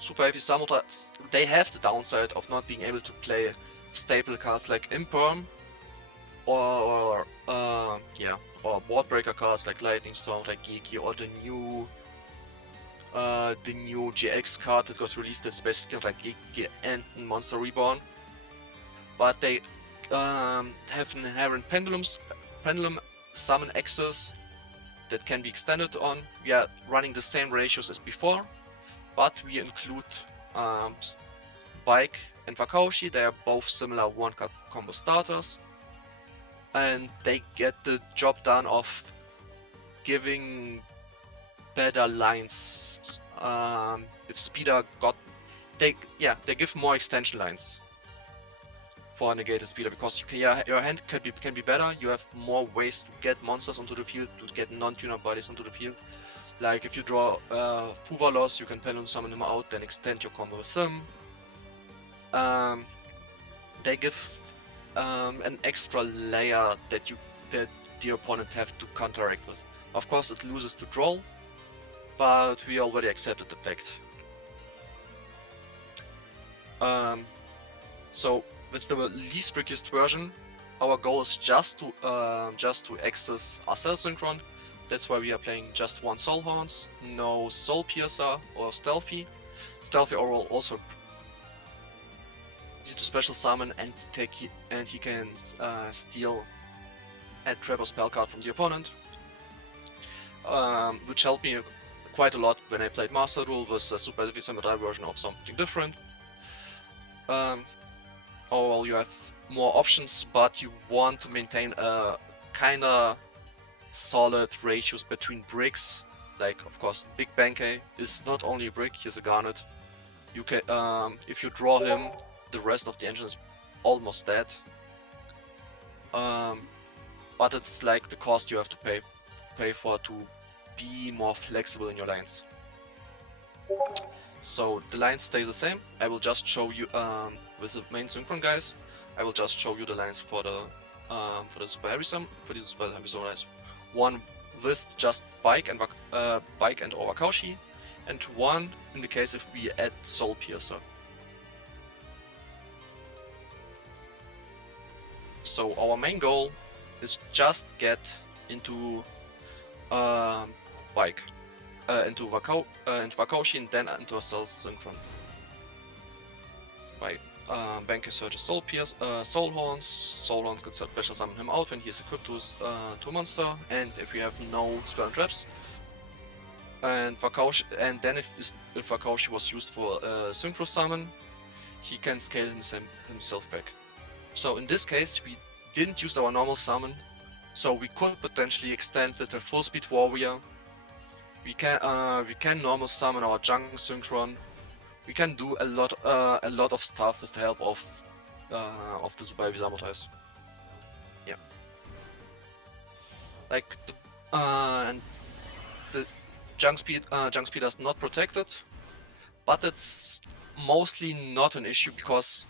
Superheavy Samurais, they have the downside of not being able to play staple cards like Imperm or board breaker cards like Lightning Storm, like Geeky, or the new GX card that got released that's basically like Geeky and Monster Reborn. But they have inherent pendulum summon access that can be extended on. We are running the same ratios as before, but we include Bike and Wakaushi. They are both similar one-card combo starters, and they get the job done of giving better lines. If Speeder they give more extension lines for negated Speeder, because your hand can be better. You have more ways to get monsters onto the field, to get non-tuner bodies onto the field. Like if you draw Fuvalos, you can pendulum summon him out, then extend your combo with him. They give an extra layer that the opponent have to counteract with. Of course, it loses to Droll, but we already accepted the fact. So with the least brickiest version, our goal is just to access our Cell Synchron. That's why we are playing just one Soul Horns, no Soul Piercer or Stealthy. Stealthy overall also easy to special summon, and he can steal a trap or spell card from the opponent, which helped me quite a lot when I played Master Duel with a Super Heavy Samurai version of something different. Overall, you have more options, but you want to maintain a kinda solid ratios between bricks. Like, of course, Big Benkei is not only a brick, he's a garnet. You can, if you draw him, the rest of the engine is almost dead. But it's like the cost you have to pay for to be more flexible in your lines. So the lines stay the same. I will just show you with the main Synchron guys. I will just show you the lines for the Super Heavy Samurais. One with just Bike and or Wakaushi, and one in the case if we add Soul Piercer. So our main goal is just get into Bike, into Wakaushi, and then into a Cell Synchron. By Benkei searches Soul Horns. Soul Horns can special summon him out when he is equipped to a monster, and if we have no spell and traps. And Wakaushi, and then if Wakaushi was used for Synchro Summon, he can scale himself back. So in this case, we didn't use our normal summon, so we could potentially extend with a full speed warrior. We can normal summon our Junk Synchron. We can do a lot of stuff with the help of Superheavy Samurais. Yeah. Like and the junk speed is not protected, but it's mostly not an issue because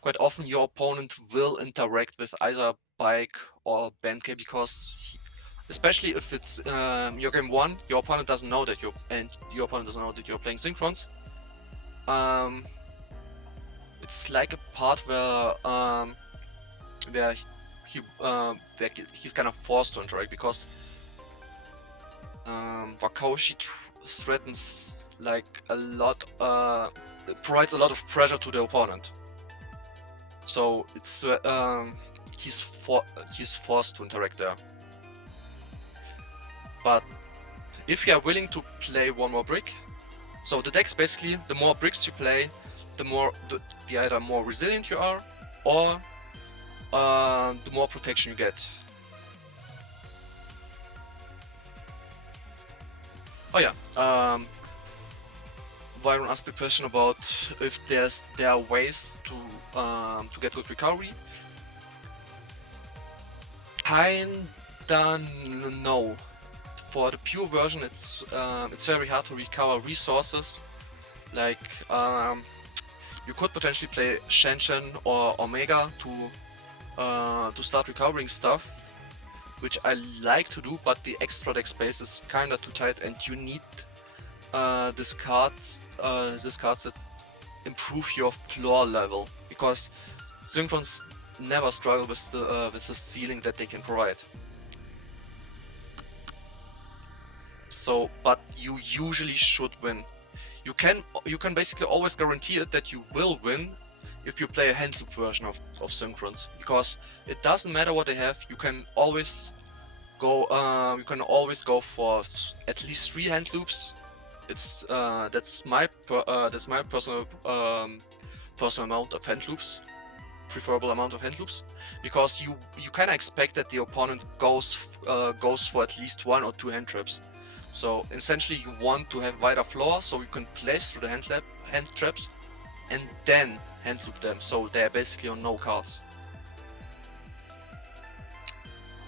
quite often your opponent will interact with either Bike or Bandcap because especially if it's your game 1, your opponent doesn't know that you're playing Synchrons. It's like a part where he's kind of forced to interact because Wakoshi threatens like a lot, provides a lot of pressure to the opponent. So it's he's forced to interact there. But if you are willing to play one more brick, so the deck's basically the more bricks you play, the either more resilient you are, or the more protection you get. Oh yeah, Byron asked the question about if there are ways to get good recovery. Kinda no. For the pure version, it's very hard to recover resources. Like you could potentially play Shenshen or Omega to start recovering stuff, which I like to do, but the extra deck space is kinda too tight, and you need discards that improve your floor level, because Synchrons never struggle with the ceiling that they can provide. So, but you usually should win. You can basically always guarantee it that you will win if you play a hand loop version of Synchrons, because it doesn't matter what they have. You can always go for at least 3 hand loops. It's that's my personal amount of hand loops, preferable amount of hand loops, because you kind of expect that the opponent goes for at least 1 or 2 hand traps. So essentially, you want to have wider floor so you can place through the hand traps and then hand loop them, so they're basically on no cards.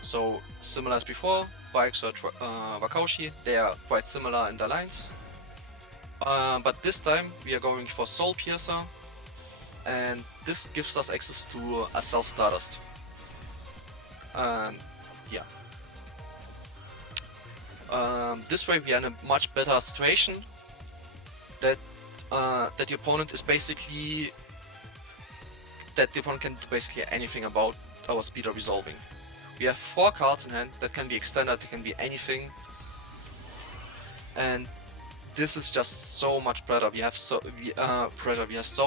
So similar as before, Bikes or Wakoshi, they are quite similar in their lines. But this time we are going for Soul Piercer, and this gives us access to Assault Stardust. Yeah. This way we are in a much better situation that the opponent can do basically anything about our speed of resolving. We have 4 cards in hand that can be extended, that can be anything, and this is just so much better. We have so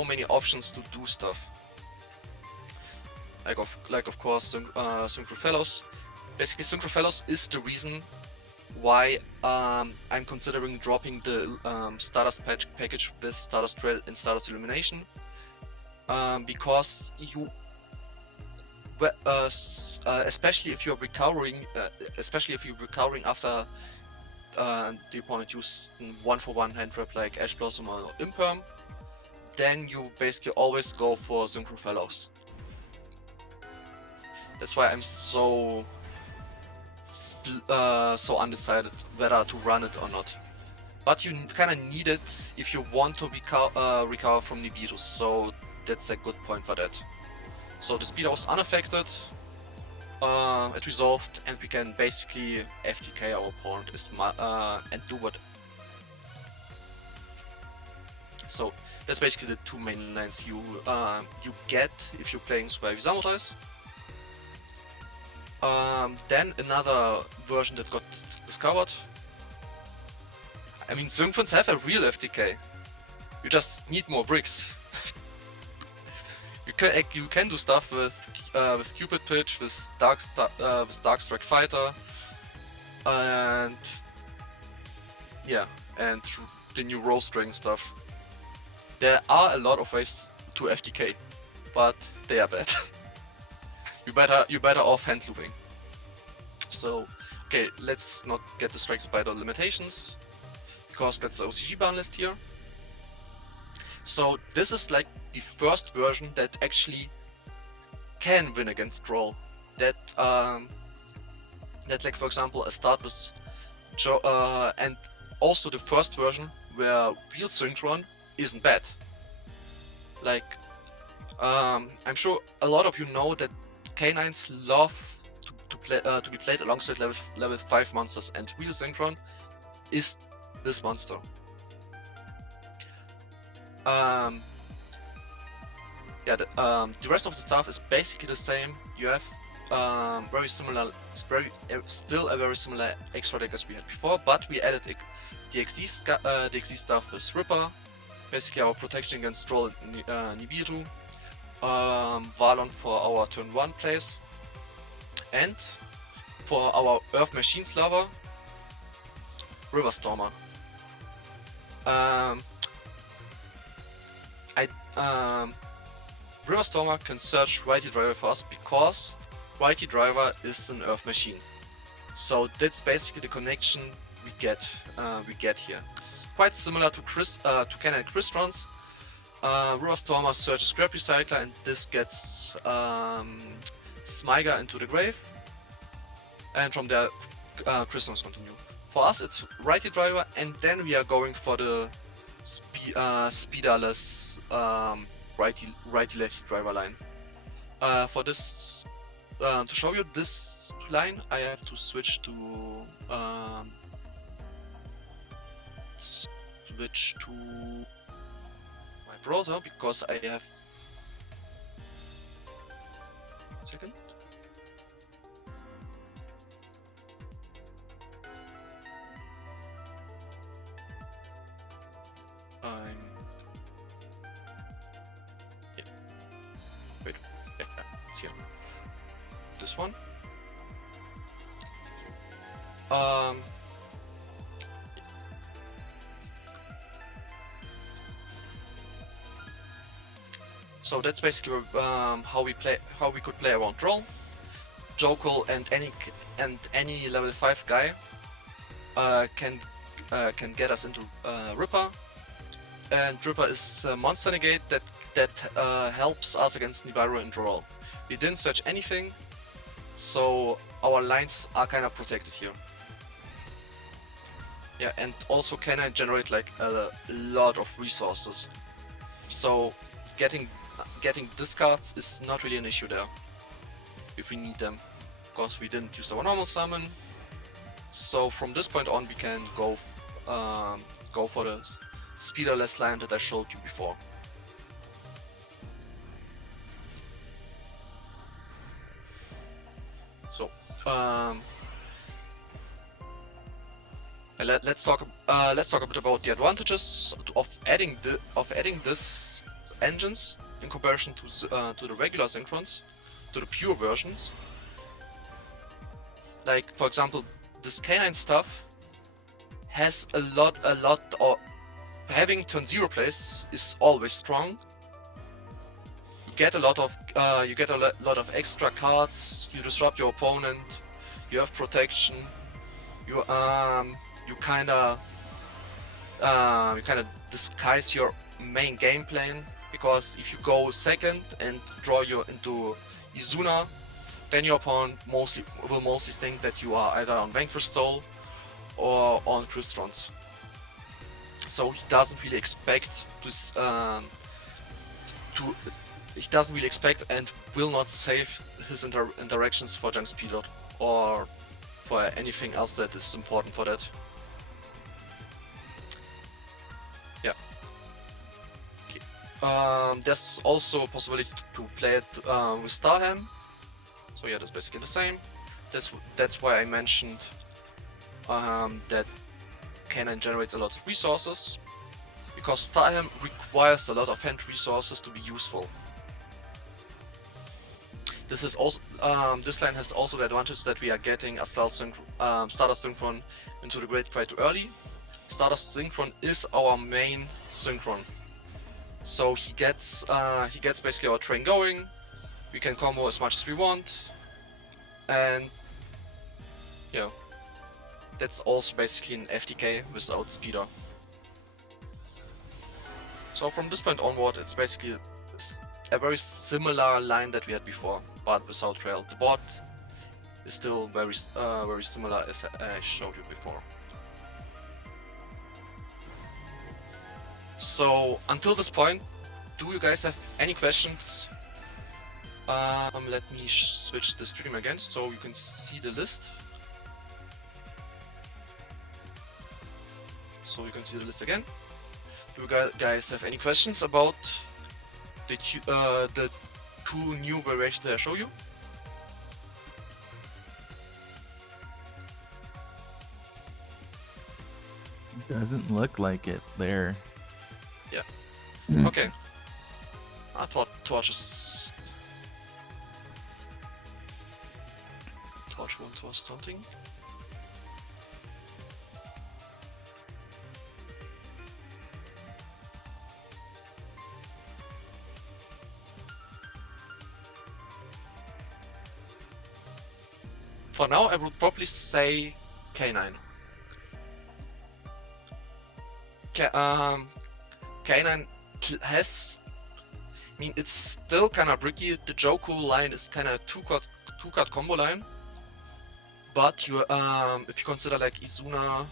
many options to do stuff. Like of course Synchro Fellows. Basically, Synchro Fellows is the reason why I'm considering dropping the Stardust package with Stardust Trail and Stardust Illumination, because you, especially if you're recovering, after the opponent used 1-for-1 hand trap like Ash Blossom or Imperm, then you basically always go for Synchro Fellows. That's why I'm so undecided whether to run it or not. But you kind of need it if you want to recover from Nibiru, so that's a good point for that. So the speeder was unaffected, it resolved, and we can basically FTK our opponent and do what. So that's basically the 2 main lines you get if you're playing Superheavy Samurais. Then another version that got discovered. I mean, Synchros have a real FTK. You just need more bricks. You can do stuff with Cupid Pitch, with Darkstrike Fighter, and yeah, and the new Rose Dragon stuff. There are a lot of ways to FTK, but they are bad. you better off hand looping. So, okay, let's not get distracted by the limitations, because that's the OCG ban list here. So this is like the first version that actually can win against Droll. That like for example a start with and also the first version where real Synchron isn't bad. Like I'm sure a lot of you know that canines love to be played alongside level 5 monsters, and real Synchron is this monster. Yeah, the rest of the stuff is basically the same. You have very similar, still a very similar extra deck as we had before, but we added the XC stuff with Ripper, basically our protection against Troll Nibiru, Valon for our turn 1 plays, and for our Earth Machines lover, River Stormer. River Stormer can search Righty Driver for us because Righty Driver is an Earth Machine. So that's basically the connection we get here. It's quite similar to Canine Cristrons. River Stormer searches Scrap Recycler, and this gets Smiger into the grave, and from there Cristrons continue. For us it's Righty Driver, and then we are going for the speederless righty-lefty driver line. For this, to show you this line, I have to switch to my browser because I have. 1 second. Wait, yeah, it's here. This one. So that's basically how we could play around Droll. Jokul and any level 5 guy can get us into Ripper. And Ripper is a monster negate that helps us against Nibiru and Droll. We didn't search anything, so our lines are kind of protected here. Yeah, and also can I generate like a lot of resources. So getting discards is not really an issue there if we need them, because we didn't use our normal summon. So from this point on we can go for the speederless line that I showed you before. So let's talk a bit about the advantages of adding this engines in comparison to the regular Synchrons, to the pure versions. Like for example, this canine stuff has a lot of having turn 0 plays is always strong. You get a lot of extra cards. You disrupt your opponent. You have protection. You kinda disguise your main game plan, because if you go second and draw into Izuna, then your opponent will mostly think that you are either on Vanquish Soul or on Cristrons. So he doesn't really expect this. He doesn't really expect and will not save his interactions for Junk Speeder or for anything else that is important for that. Yeah. Okay. There's also a possibility to play it with Starham. So yeah, that's basically the same. That's why I mentioned that Canine generates a lot of resources, because Starham requires a lot of hand resources to be useful. This is also this line has also the advantage that we are getting a Stardust Synchron into the grade quite early. Stardust Synchron is our main Synchron, so he gets basically our train going. We can combo as much as we want, and yeah, that's also basically an FTK without speeder. So from this point onward, it's basically a very similar line that we had before. but without trail. The board is still very similar as I showed you before. So until this point, do you guys have any questions? Let me switch the stream again so you can see the list. So you can see the list again. Do you guys have any questions about the two new variations that I show you? Doesn't look like it there. Yeah. Okay. I thought torches. Torch once was something. For now, I would probably say K9. K9 has, I mean, it's still kind of bricky. The Joku line is kind of two-card combo line, but you if you consider like Izuna,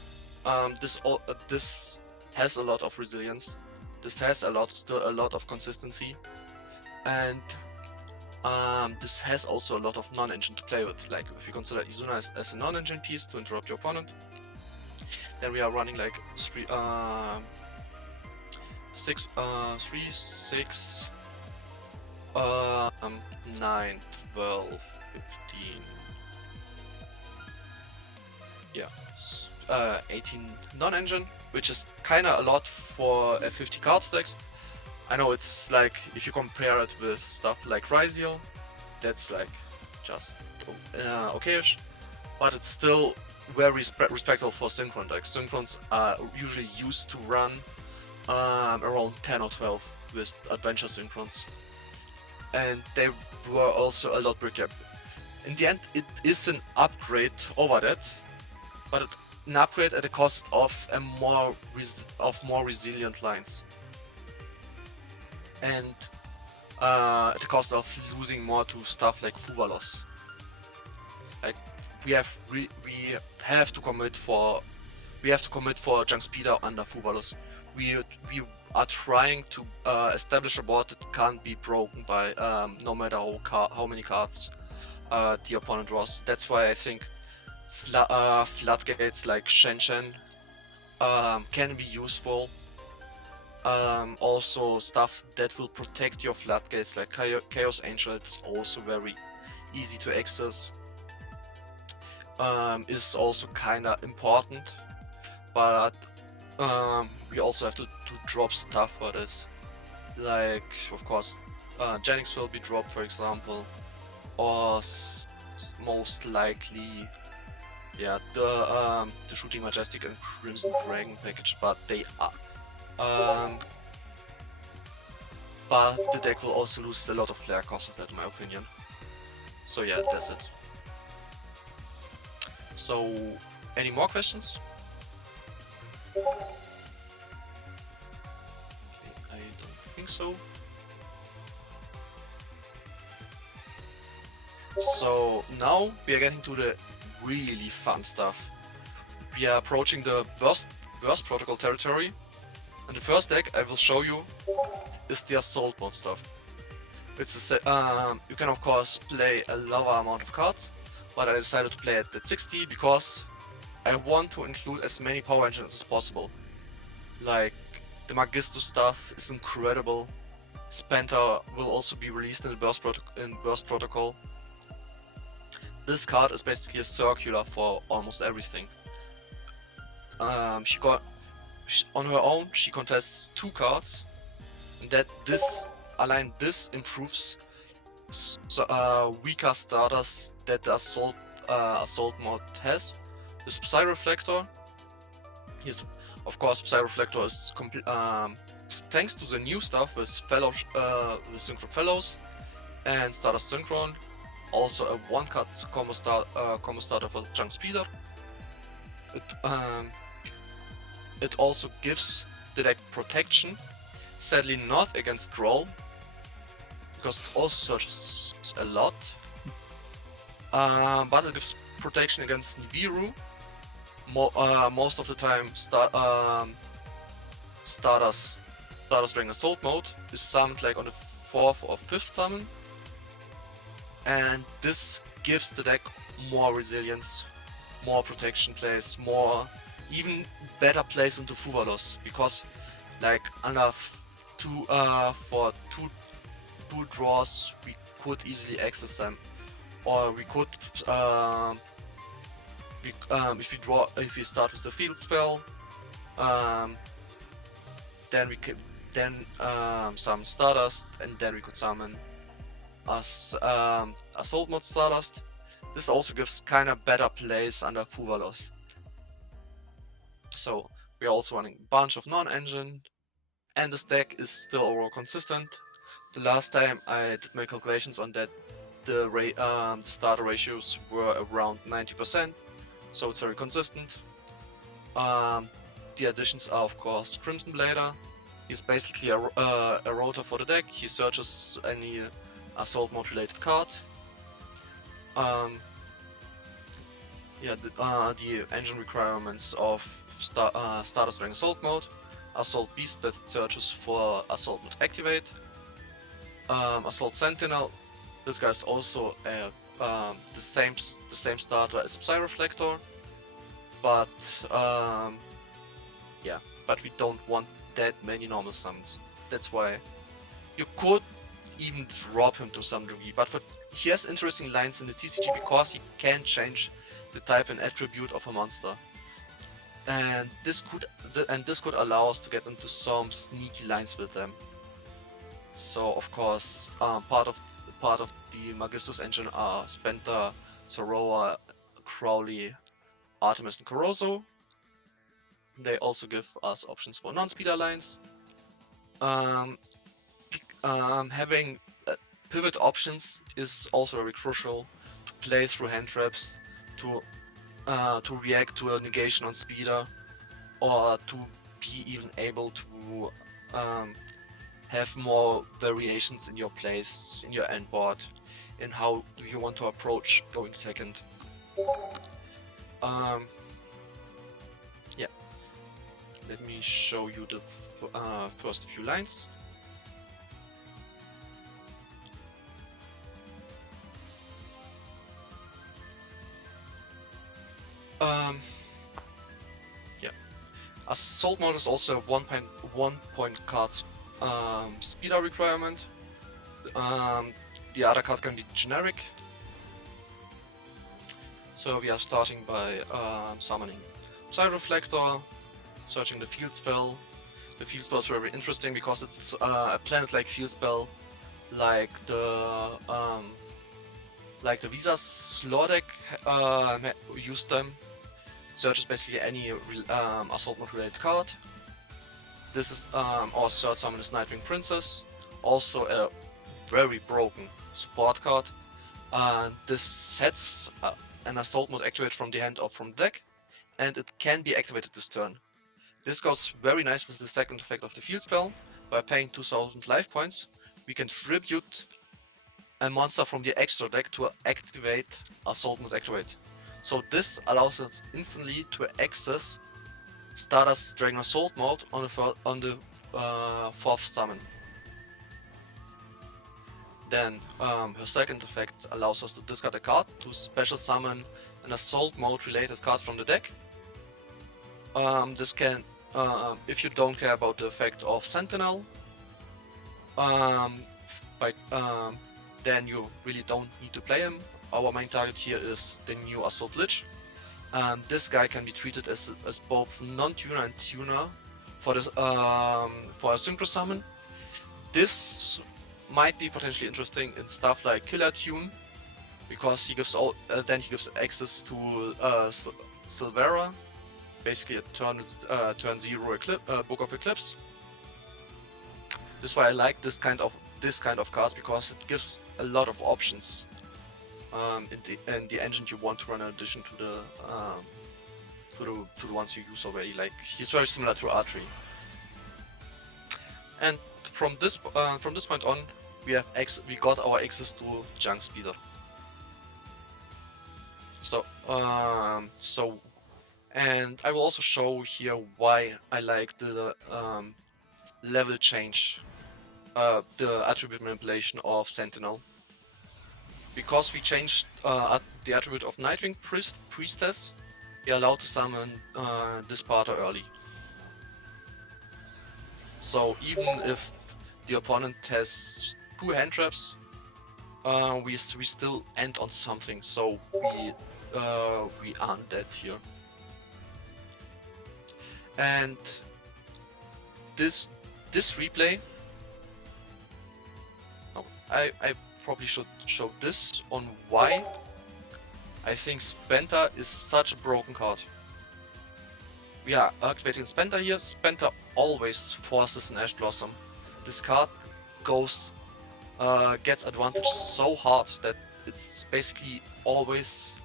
this has a lot of resilience. This has still a lot of consistency, and this has also a lot of non-engine to play with. Like if you consider Izuna as a non-engine piece to interrupt your opponent, then we are running like 3, 6, 9, 12, 15, yeah, 18 non-engine, which is kinda a lot for a 50 card stacks. I know it's like, if you compare it with stuff like Ryziel, that's like just okayish, but it's still very respectable for Synchron decks. Synchrons are usually used to run around 10 or 12 with Adventure Synchrons, and they were also a lot brickier. In the end, it is an upgrade over that, but it's an upgrade at the cost of more resilient lines, and at the cost of losing more to stuff like Fuvalos. Like we have to commit for Junk Speeder under Fuvalos. We are trying to establish a board that can't be broken by no matter how many cards the opponent draws. That's why I think floodgates like Shenshen can be useful. Also stuff that will protect your floodgates like Chaos Angel is also very easy to access. Is also kinda important, but we also have to drop stuff for this. Like, of course, Jennings will be dropped, for example, or most likely, yeah, the Shooting Majestic and Crimson Dragon package, but they are. But the deck will also lose a lot of flare cost of that, in my opinion. So yeah, that's it. So, any more questions? Okay, I don't think so. So now we are getting to the really fun stuff. We are approaching the burst protocol territory, and the first deck I will show you is the Assault mode stuff. It's you can of course play a lower amount of cards, but I decided to play it at 60 because I want to include as many power engines as possible. Like the Magisto stuff is incredible. Spenta will also be released in the Burst Protocol. This card is basically a circular for almost everything. On her own, she contests 2 cards. That this improves weaker starters that the Assault mod has. With Psy Reflector, of course, Psy Reflector is thanks to the new stuff with Synchron Fellows and Stardust Synchron, also a 1-card combo starter for Junk Speeder. It also gives the deck protection, sadly not against Droll, because it also searches a lot. but it gives protection against Nibiru. Most of the time, Stardust Dragon Assault mode is summoned like on the 4th or 5th summon, and this gives the deck more resilience, more protection plays, even better plays into Fuvalos, because like under for two draws we could easily access them, or we could if we start with the field spell, then we can summon Stardust, and then we could summon Assault Mode Stardust. This also gives kind of better plays under Fuvalos. So we are also running a bunch of non-engine, and this deck is still overall consistent. The last time I did my calculations on that, the starter ratios were around 90%, so it's very consistent. The additions are of course Crimson Blader. He's basically a rotor for the deck. He searches any Assault Mode related card. The engine requirements of Stardust Dragon Assault Mode: Assault Beast that searches for Assault Mode activate. Assault Sentinel. This guy is also the same starter as Psy Reflector, but but we don't want that many normal summons. That's why you could even drop him to some degree, but he has interesting lines in the TCG because he can change the type and attribute of a monster, and this could allow us to get into some sneaky lines with them. So of course, part of the Magistus engine are Spenta, Soroa, Crowley, Artemis, and Caroso. They also give us options for non-speeder lines. Having pivot options is also very crucial to play through hand traps, to react to a negation on speeder, or to be even able to have more variations in your plays, in your end board, in how you want to approach going second. Let me show you the first few lines. Assault Mode is also a 1 point card speeder requirement. The other card can be generic. So we are starting by summoning Psy Reflector, searching the field spell. The field spell is very interesting because it's a planet-like field spell, like the Visa's lore deck used them. Searches basically any Assault Mode related card. This is our third summon is Nightwing Princess, also a very broken support card. This sets an Assault Mode activate from the hand or from the deck, and it can be activated this turn. This goes very nice with the second effect of the field spell. By paying 2000 life points, we can tribute a monster from the extra deck to activate Assault Mode activate. So this allows us instantly to access Stardust Dragon Assault Mode on the 4th summon. Then her second effect allows us to discard a card to special summon an Assault Mode related card from the deck. This can, if you don't care about the effect of Sentinel, then you really don't need to play him. Our main target here is the new Assault Lich. This guy can be treated as both non-tuner and tuner for this for a synchro summon. This might be potentially interesting in stuff like Killer Tune, because he gives then he gives access to Silvera, basically a turn 0 Book of Eclipse. This is why I like this kind of cards, because it gives a lot of options in the engine you want to run in addition to the ones you use already. Like, he's very similar to R3. And from this point on, we got our access to Junk Speeder. And I will also show here why I like the level change, the attribute manipulation of Sentinel. Because we changed the attribute of Nightwing Priestess, we are allowed to summon this Sparta early. So even if the opponent has 2 hand traps, we still end on something. So we aren't dead here. And this replay, I probably should show this on why I think Spenta is such a broken card. We are activating Spenta here. Spenta always forces an Ash Blossom. This card gets advantage so hard that it's basically always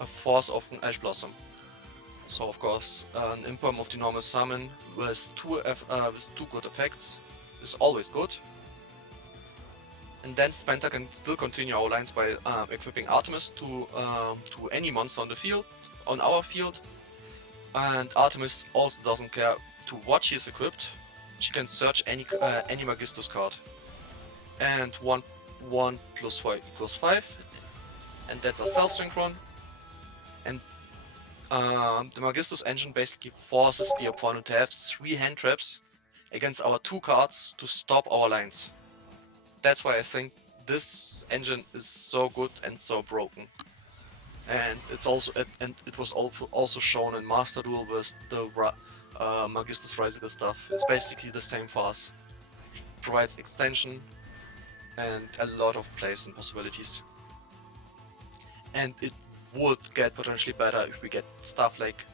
a force of an Ash Blossom. So of course, an Imperm of the normal summon with two good effects is always good. And then Spenta can still continue our lines by equipping Artemis to any monster on the field, on our field. And Artemis also doesn't care to what she is equipped. She can search any Magistus card. And 1 plus 4 equals 5. And that's a self-synchron. And the Magistus engine basically forces the opponent to have 3 hand traps against our 2 cards to stop our lines. That's why I think this engine is so good and so broken. And it's also it was also shown in Master Duel with the Magistus Risical stuff. It's basically the same for us. It provides extension and a lot of plays and possibilities. And it would get potentially better if we get stuff like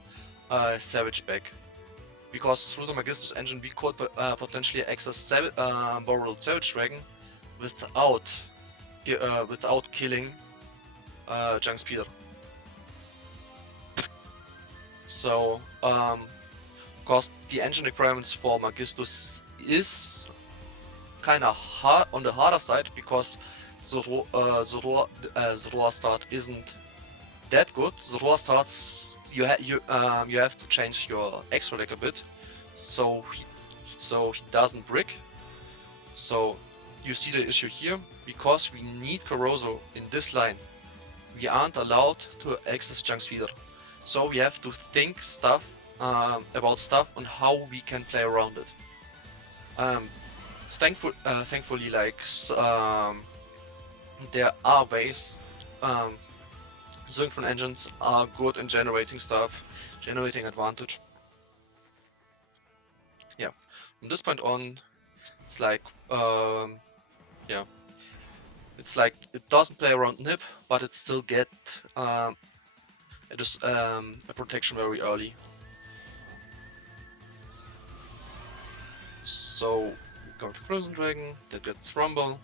Savage back. Because through the Magistus engine we could potentially access Borrowed Savage Dragon without killing Junks Peter. So, because the engine requirements for Magistus is kind of hard on the harder side, because the Roar start isn't that good. The Roar starts you have to change your extra deck a bit, so he doesn't brick. So you see the issue here, because we need Caroso in this line. We aren't allowed to access Junk Speeder. So we have to think about stuff on how we can play around it. Thankfully, like there are ways. Synchron engines are good in generating stuff, generating advantage. Yeah, from this point on, it's like yeah, it's like it doesn't play around Nib, but it still get a protection very early. So going for Crimson Dragon, that gets Rumble.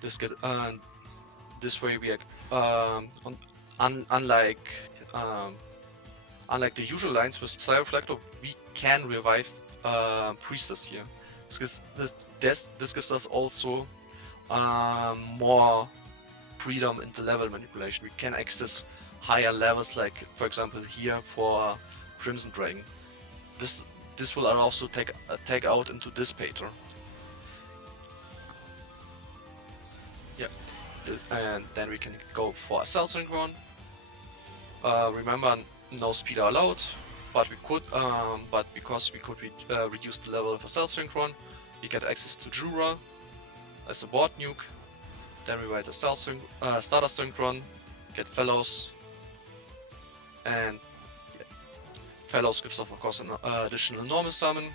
This way we unlike the usual lines with Psy Reflector, we can revive Priestess here. This gives us also more freedom in the level manipulation. We can access higher levels, like for example here for Crimson Dragon. This will also take out into Dissipator. Yeah, and then we can go for a Cell Synchron. Remember, no speed are allowed, but we could, but because we could reduce the level of a Cell Synchron, we get access to Jura as a board nuke. Then we write a Starter Synchron, get Fellows, and yeah, Fellows gives us of course an additional normal summon.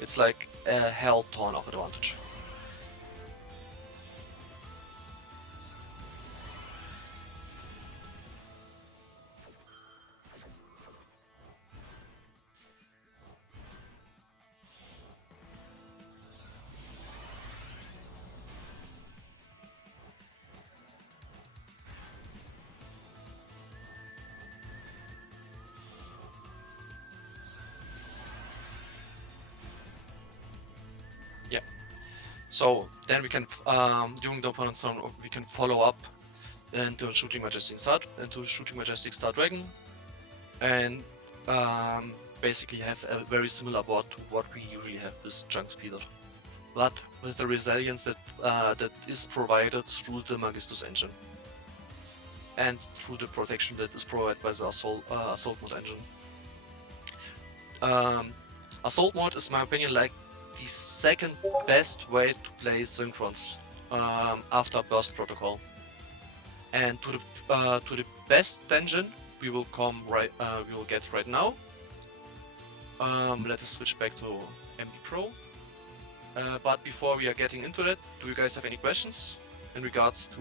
It's like a hell ton of advantage. So Then we can during the opponent's turn we can follow up into Shooting Majestic Star Dragon, and basically have a very similar board to what we usually have with Junk Speeder, but with the resilience that is provided through the Magistus engine and through the protection that is provided by the Assault Mode engine. Assault Mode is, in my opinion, like the second best way to play Synchrons after Burst Protocol. And to the best engine we will get right now. Let us switch back to MD Pro. But before we are getting into that, do you guys have any questions in regards to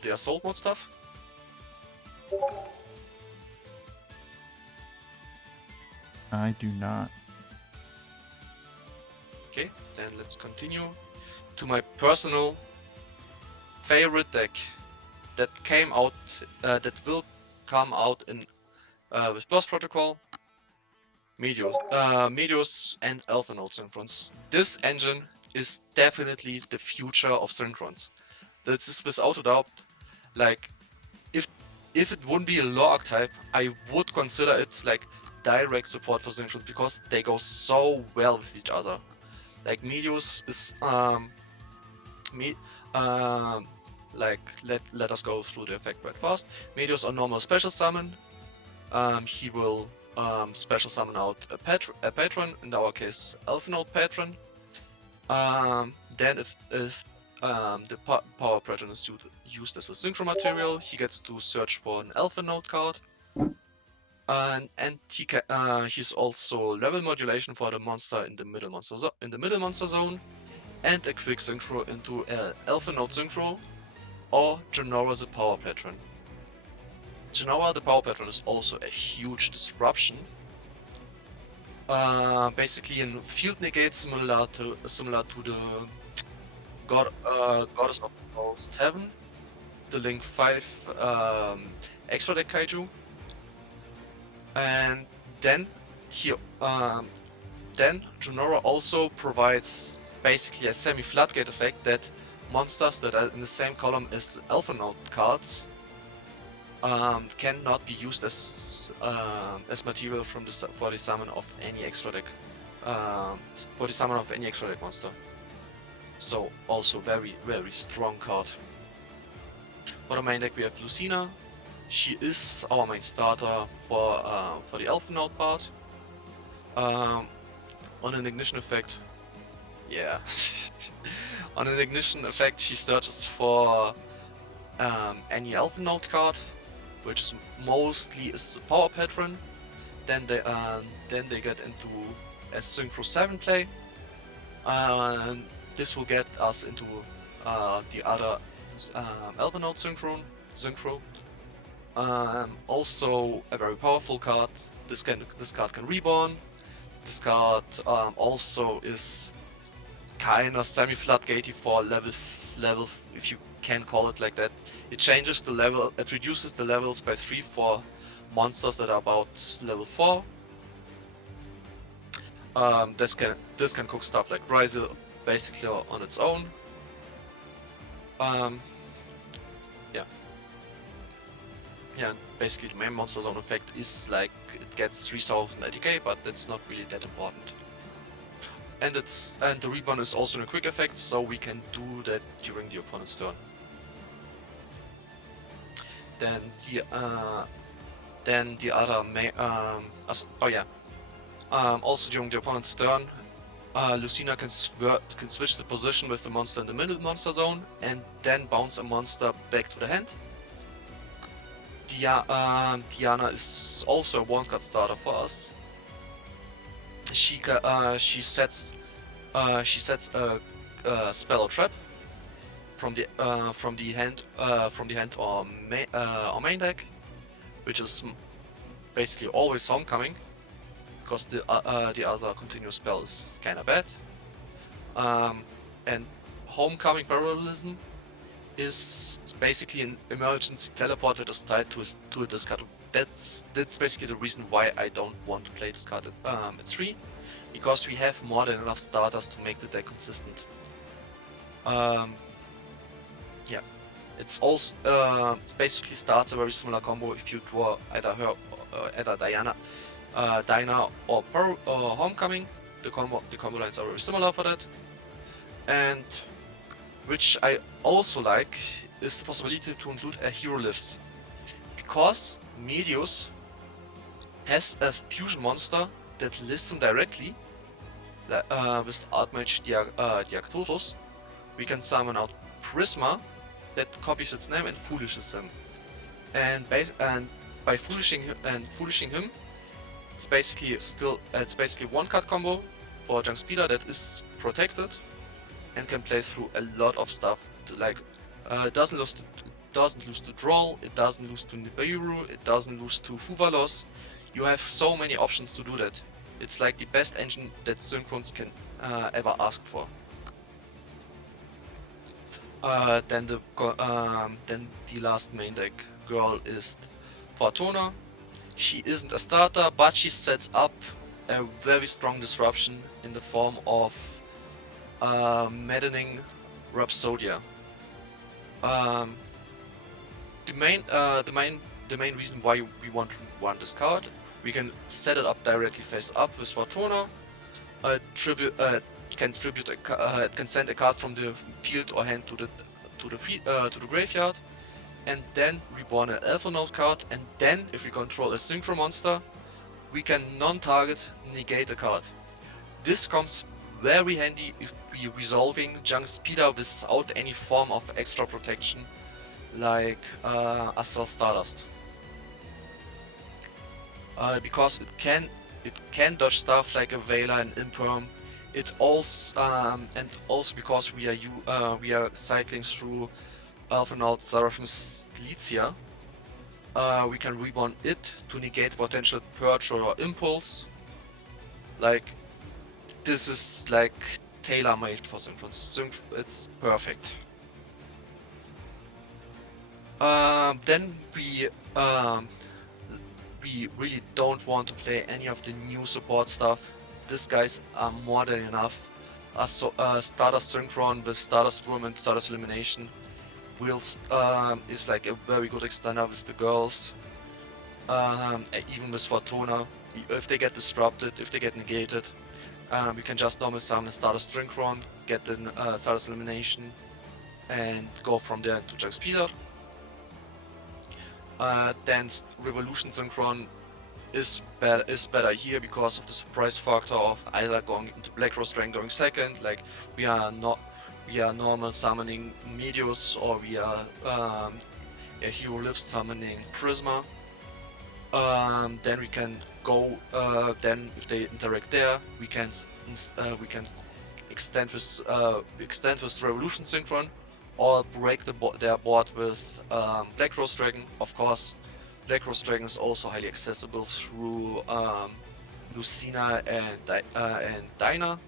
the Assault Mode stuff? I do not. Okay, then let's continue to my personal favorite deck that came out, that will come out in with Burst Protocol, Meteos and Elvennotes Synchrons. This engine is definitely the future of Synchrons. This is without a doubt, like, if it wouldn't be a law archetype, I would consider it like direct support for Synchrons because they go so well with each other. Like Meteos is let us go through the effect quite fast. Meteos on normal special summon. He will special summon out a patron, in our case Elvennote patron. Then if the power patron is used as a synchro material, he gets to search for an Elvennote card. And he's also level modulation for the monster in the middle monster zone, and a quick synchro into Elvennote synchro or Genora the power patron. Genora the power patron is also a huge disruption. Basically in field negate similar to the Goddess of Post Heaven, the Link 5 extra deck kaiju. And then Genora also provides basically a semi-floodgate effect that monsters that are in the same column as Elvennote cards cannot be used as material for the summon of any extra deck monster. So also very, very strong card. For the main deck we have Lucina. She is our main starter for the Elvennote part. On an ignition effect, yeah. On an ignition effect, she searches for any Elvennote card, which mostly is the power patron. Then they get into a Synchro 7 play. This will get us into the other Elvennote synchro. Also a very powerful card. This card can reborn. This card also is kind of semi-floodgatey for level, if you can call it like that. It changes the level. It reduces the levels by 3 for monsters that are about level 4. This can cook stuff like Bryzel basically on its own. Yeah, basically the main monster zone effect is like it gets 3000 ATK, but that's not really that important. And the reborn is also a quick effect, so we can do that during the opponent's turn. Then the other main also during the opponent's turn, Lucina can switch the position with the monster in the middle monster zone and then bounce a monster back to the hand. Diana is also a 1-card starter for us. She sets a spell or trap from the hand or main deck, which is basically always homecoming, because the other continuous spell is kind of bad. And homecoming parallelism is basically an emergency teleport that is tied to a discard. That's basically the reason why I don't want to play this card at 3, because we have more than enough starters to make the deck consistent. Yeah, it's also basically starts a very similar combo if you draw either her, either Dinah or Homecoming. The combo lines are very similar for that, and which I also like is the possibility to include a hero lives, because Medius has a fusion monster that lists him directly. With Archmage Diactotus, we can summon out Prisma that copies its name and foolishes him. And by foolishing him, it's basically one card combo for Junk Speeder that is protected and can play through a lot of stuff. Like it doesn't lose to Droll, it doesn't lose to Nibiru, it doesn't lose to Fuvalos. You have so many options to do that. It's like the best engine that Synchrons can ever ask for. Then the last main deck girl is Fortuna. She isn't a starter, but she sets up a very strong disruption in the form of Maddening Rhapsodia. Um, the main reason why we want to run this card, we can set it up directly face up with Fortuna. Can send a card from the field or hand to the graveyard, and then reborn an Elvennote card. And then, if we control a Synchro monster, we can non-target negate a card. This comes very handy if we resolving Junk Speeder without any form of extra protection, like Astral Stardust. Because it can dodge stuff like a Veiler and Imperm. It also and also because we are cycling through Elvennote Seraphim's Licia, we can reborn it to negate potential Purge or Impulse. Like, this is like tailor-made for Synchron. It's perfect. Then we really don't want to play any of the new support stuff. These guys are more than enough. Stardust Synchron with Stardust Room and Stardust Elimination is like a very good extender with the girls. Even with Fortuna, if they get disrupted, if they get negated, we can just normal summon Stardust Synchron, get the Stardust Elimination, and go from there to Junk Speeder. Then Revolution Synchron is better here because of the surprise factor of either going into Black Rose Dragon going second, like we are normal summoning Medius, or we are a Hero Lives summoning Prisma. Then we can go. Then if they interact there, we can extend with Revolution Synchron, or break their board with Black Rose Dragon. Of course, Black Rose Dragon is also highly accessible through Lucina and Dinah,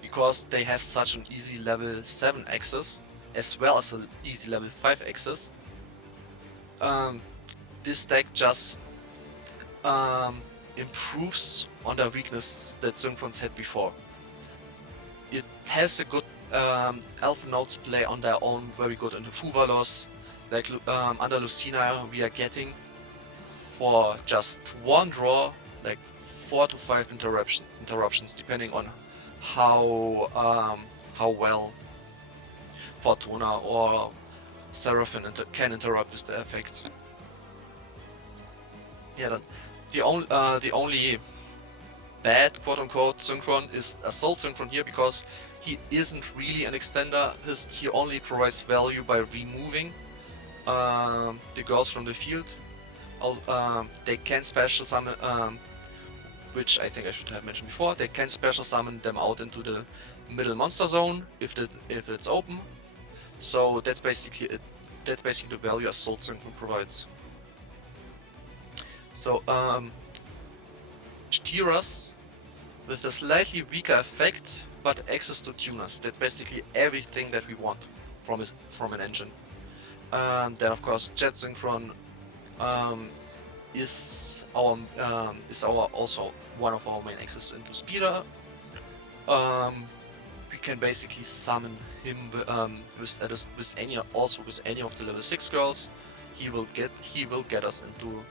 because they have such an easy level 7 access, as well as an easy level 5 access. This deck just improves on the weakness that Synchron's had before. It has a good Elvennotes play on their own, very good in the Fuvalos. Like under Lucina, we are getting for just one draw like 4 to 5 interruptions, depending on how well Fortuna or Seraphim can interrupt with the effects. Yeah, then the only bad quote-unquote Synchron is Assault Synchron here, because he isn't really an extender. He only provides value by removing the girls from the field. They can special summon, which I think I should have mentioned before. They can special summon them out into the middle monster zone if it's open. So that's basically it. That's basically the value Assault Synchron provides. So Tiras with a slightly weaker effect, but access to tuners. That's basically everything that we want from an engine. Then of course Jet Synchron is also one of our main access into Speeder. we can basically summon him with any of the level 6 girls. He will get us into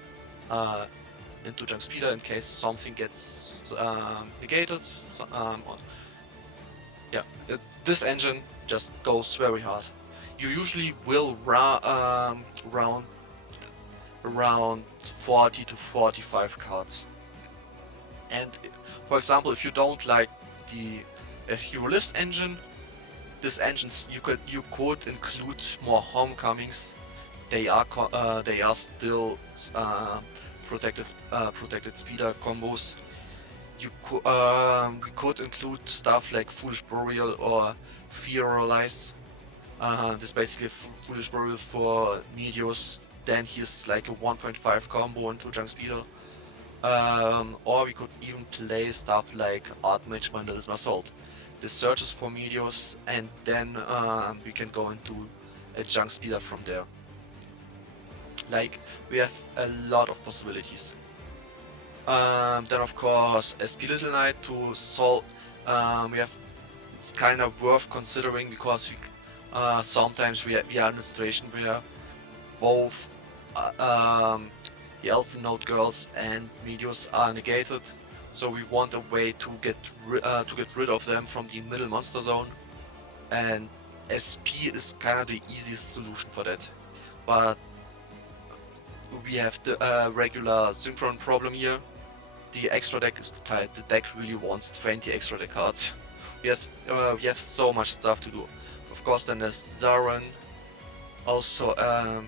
Junk Speeder in case something gets negated. So, this engine just goes very hard. You usually will round around 40 to 45 cards. And for example, if you don't like the Hero List engine, this engines you could include more homecomings. They are still protected speeder combos. You could include stuff like Foolish Burial or Fearalize. This is basically Foolish Burial for Medios. Then he's like a 1.5 combo into Junk Speeder. Or we could even play stuff like Archmage Vandalism Assault. This searches for Medios, and then we can go into a Junk Speeder from there. Like, we have a lot of possibilities. Then of course SP Little Knight to solve. It's kind of worth considering because sometimes we are in a situation where both the Elvennote girls and Medios are negated, so we want a way to get rid of them from the middle monster zone, and SP is kind of the easiest solution for that. But we have the regular Synchron problem here. The extra deck is too tight. The deck really wants 20 extra deck cards. We have so much stuff to do. Of course, then there's Zaran, also a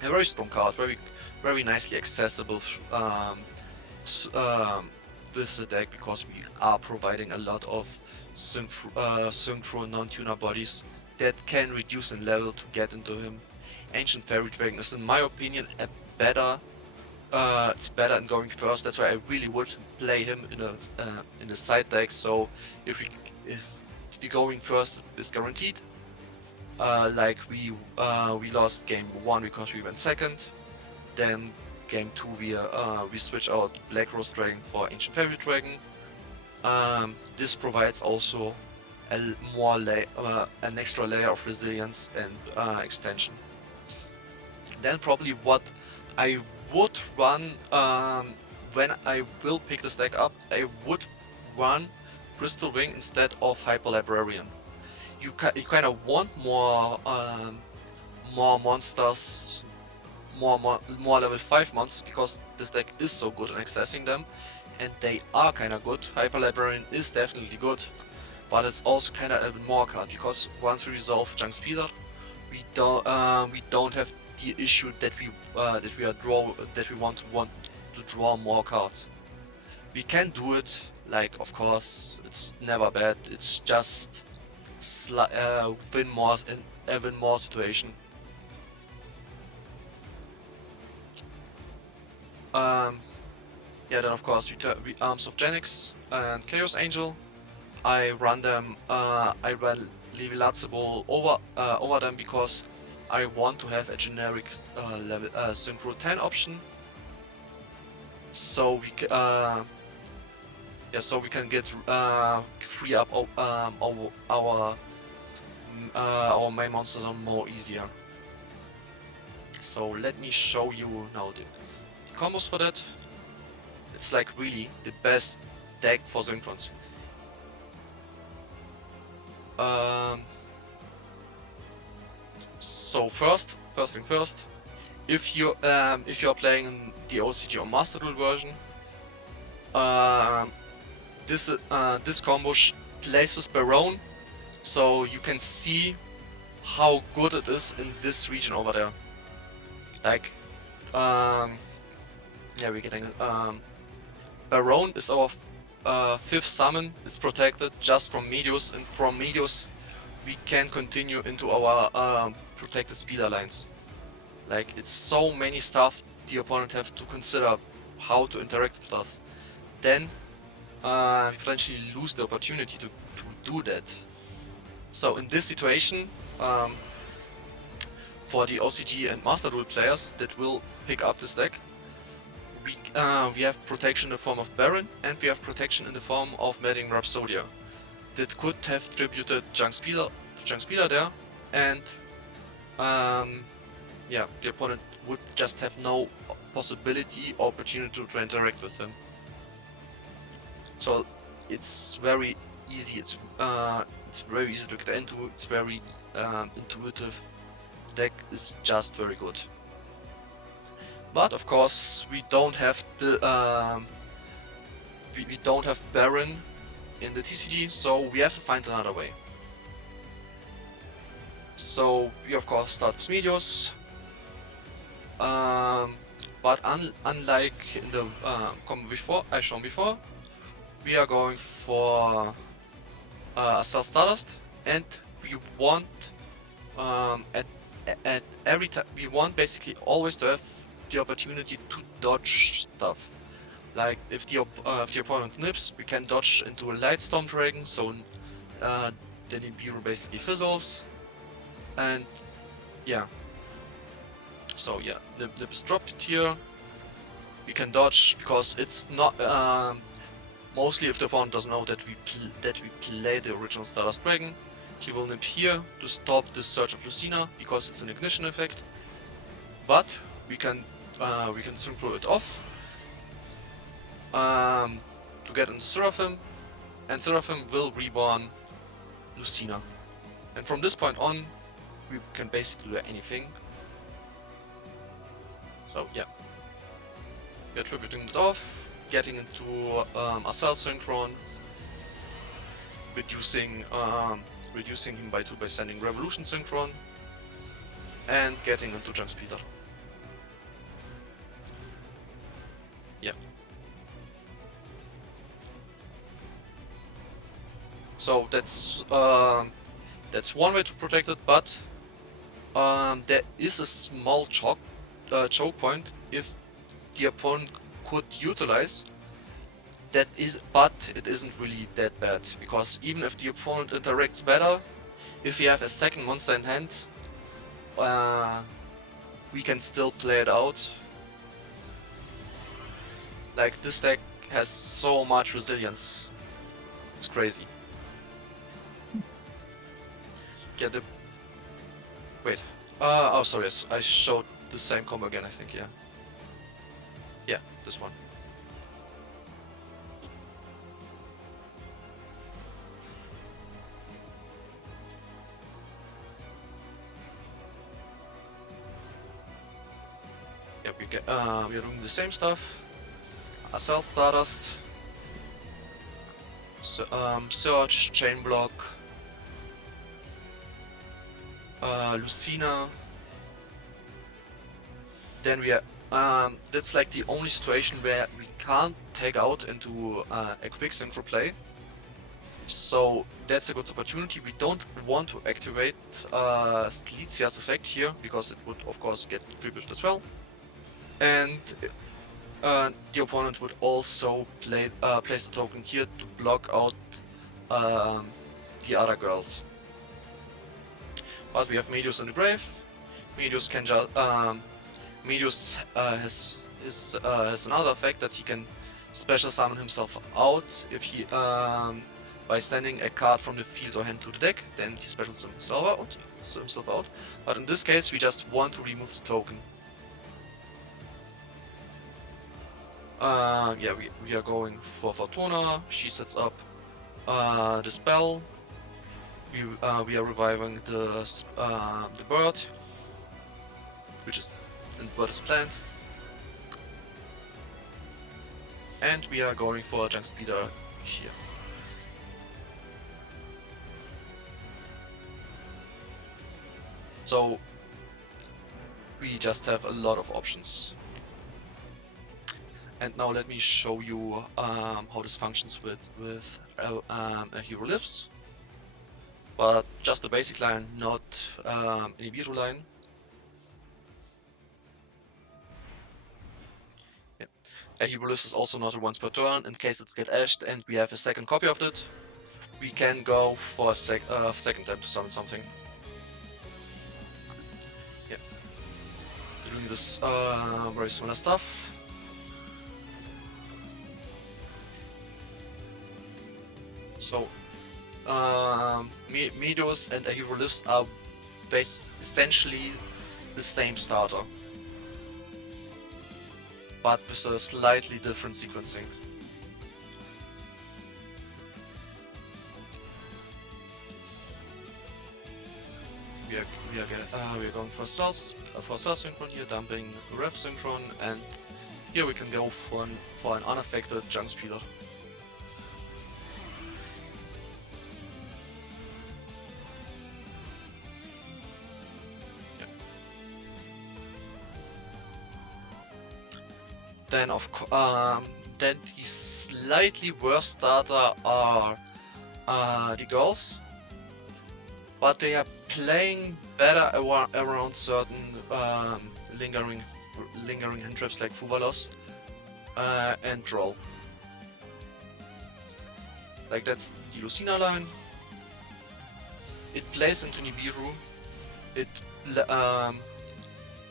very strong card, very nicely accessible with the deck because we are providing a lot of synchro non-tuner bodies that can reduce in level to get into him. Ancient Fairy Dragon is, in my opinion, it's better in going first. That's why I really would play him in a side deck. So if the going first is guaranteed, like we lost game 1 because we went second. Then game 2 we switch out Black Rose Dragon for Ancient Fairy Dragon. This provides also an extra layer of resilience and extension. Then probably what I would run when I will pick this deck up, I would run Crystal Wing instead of Hyper Librarian. You kind of want more monsters, more level 5 monsters because this deck is so good at accessing them, and they are kind of good. Hyper Librarian is definitely good, but it's also kind of a more card because once we resolve Junk Speeder, we don't have the issue that we want to draw more cards. We can do it, like, of course, it's never bad. It's just win more in even more situation. Yeah, then of course we Arms of Genix and Chaos Angel. I run them. I run Levilatzable over them because I want to have a generic level Synchro 10 option. So we can get free up our main monster zone more easier. So let me show you now the combos for that. It's like really the best deck for Synchrons. So first thing first, if you're playing the OCG or Master Duel version, this combo plays with Barone, so you can see how good it is in this region over there. Like, yeah, we're getting Barone is our 5th summon. It's protected just from Medios, and from Medios we can continue into our protected speeder lines. Like, it's so many stuff the opponent have to consider how to interact with us. Then we potentially lose the opportunity to do that. So in this situation, for the OCG and Master Duel players that will pick up this deck, we have protection in the form of Baron, and we have protection in the form of Madding Rhapsodia. that could have tributed Junk Speeder there, and yeah, the opponent would just have no possibility or opportunity to interact with him. So it's very easy. It's very easy to get into. It's very intuitive. Deck is just very good. But of course, we don't have the we don't have Baron in the TCG, so we have to find another way. So we of course start with Meteos. But unlike in the combo before I shown before, we are going for Star Stardust, and we want at every time we want basically always to have the opportunity to dodge stuff. Like if the opponent nips, we can dodge into a Light Storm Dragon, so the Nibiru basically fizzles, and yeah. So yeah, Nip is dropped here. We can dodge because it's not mostly if the opponent doesn't know that we play the original Stardust Dragon. He will nip here to stop the Surge of Lucina because it's an ignition effect. But we can synchro it off to get into Seraphim, and Seraphim will reborn Lucina. And from this point on, we can basically do anything. So yeah, we're tributing it off, getting into a Cell Synchron, reducing him by 2 by sending Revolution Synchron, and getting into Junk Speeder. Yeah. So that's one way to protect it, but there is a small choke point if the opponent could utilize. But it isn't really that bad, because even if the opponent interacts better, if we have a second monster in hand, we can still play it out. Like, this deck has so much resilience. It's crazy. Yeah, wait. Oh, sorry, I showed the same combo again, I think, yeah. Yeah, this one. Yeah, we're doing the same stuff. Cell Stardust, Surge, Chain Block, Lucina. Then we are, that's like the only situation where we can't take out into a quick synchro play. So that's a good opportunity. We don't want to activate Stelitia's effect here, because it would of course get tributed as well. And the opponent would also place the token here to block out the other girls. But we have Meteos in the grave. Meteos can just Meteos has another effect that he can special summon himself out if he by sending a card from the field or hand to the deck. Then he specials himself out. But in this case, we just want to remove the token. Yeah, we are going for Fortuna. She sets up the spell. We are reviving the bird, which is bird is planned, and we are going for a Junk Speeder here. So we just have a lot of options. And now let me show you how this functions with a hero lives. But just the basic line, not any Nibiru line. Yeah. A hero lives is also not a once per turn. In case it gets ashed and we have a second copy of it, we can go for a second time to summon something. Yeah. We're doing this very similar stuff. So Meadows and a hero list are essentially the same starter, but with a slightly different sequencing. We are going for South Synchron here, dumping Rev Synchron, and here we can go for an unaffected Junk Speeder. Then then the slightly worse starter are the girls, but they are playing better around certain lingering hand traps like Fuvalos and Droll. Like that's the Lucina line. It plays into Nibiru.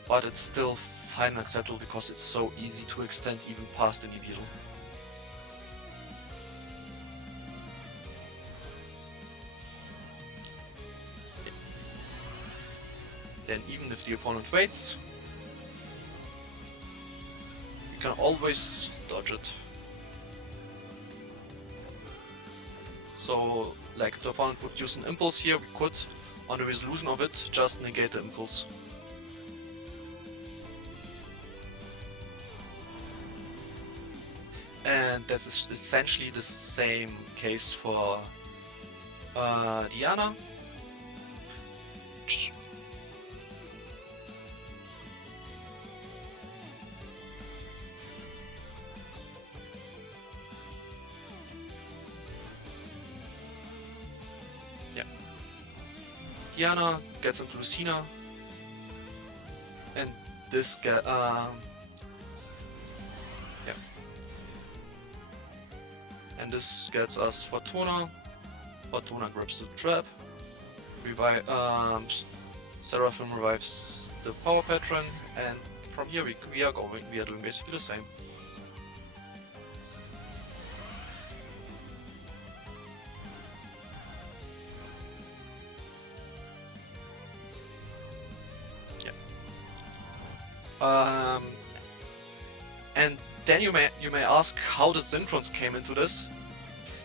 But it's still fine and acceptable because it's so easy to extend even past the Nibiru. Then even if the opponent waits, you can always dodge it. So, like if the opponent would use an impulse here, we could, on the resolution of it, just negate the impulse. And that's essentially the same case for Diana. Yeah. Diana gets into Lucina, and this and this gets us Fortuna. Fortuna grabs the trap. Seraphim revives the power patron, and from here we are doing basically the same. Yeah. And then you may ask how the synchrons came into this.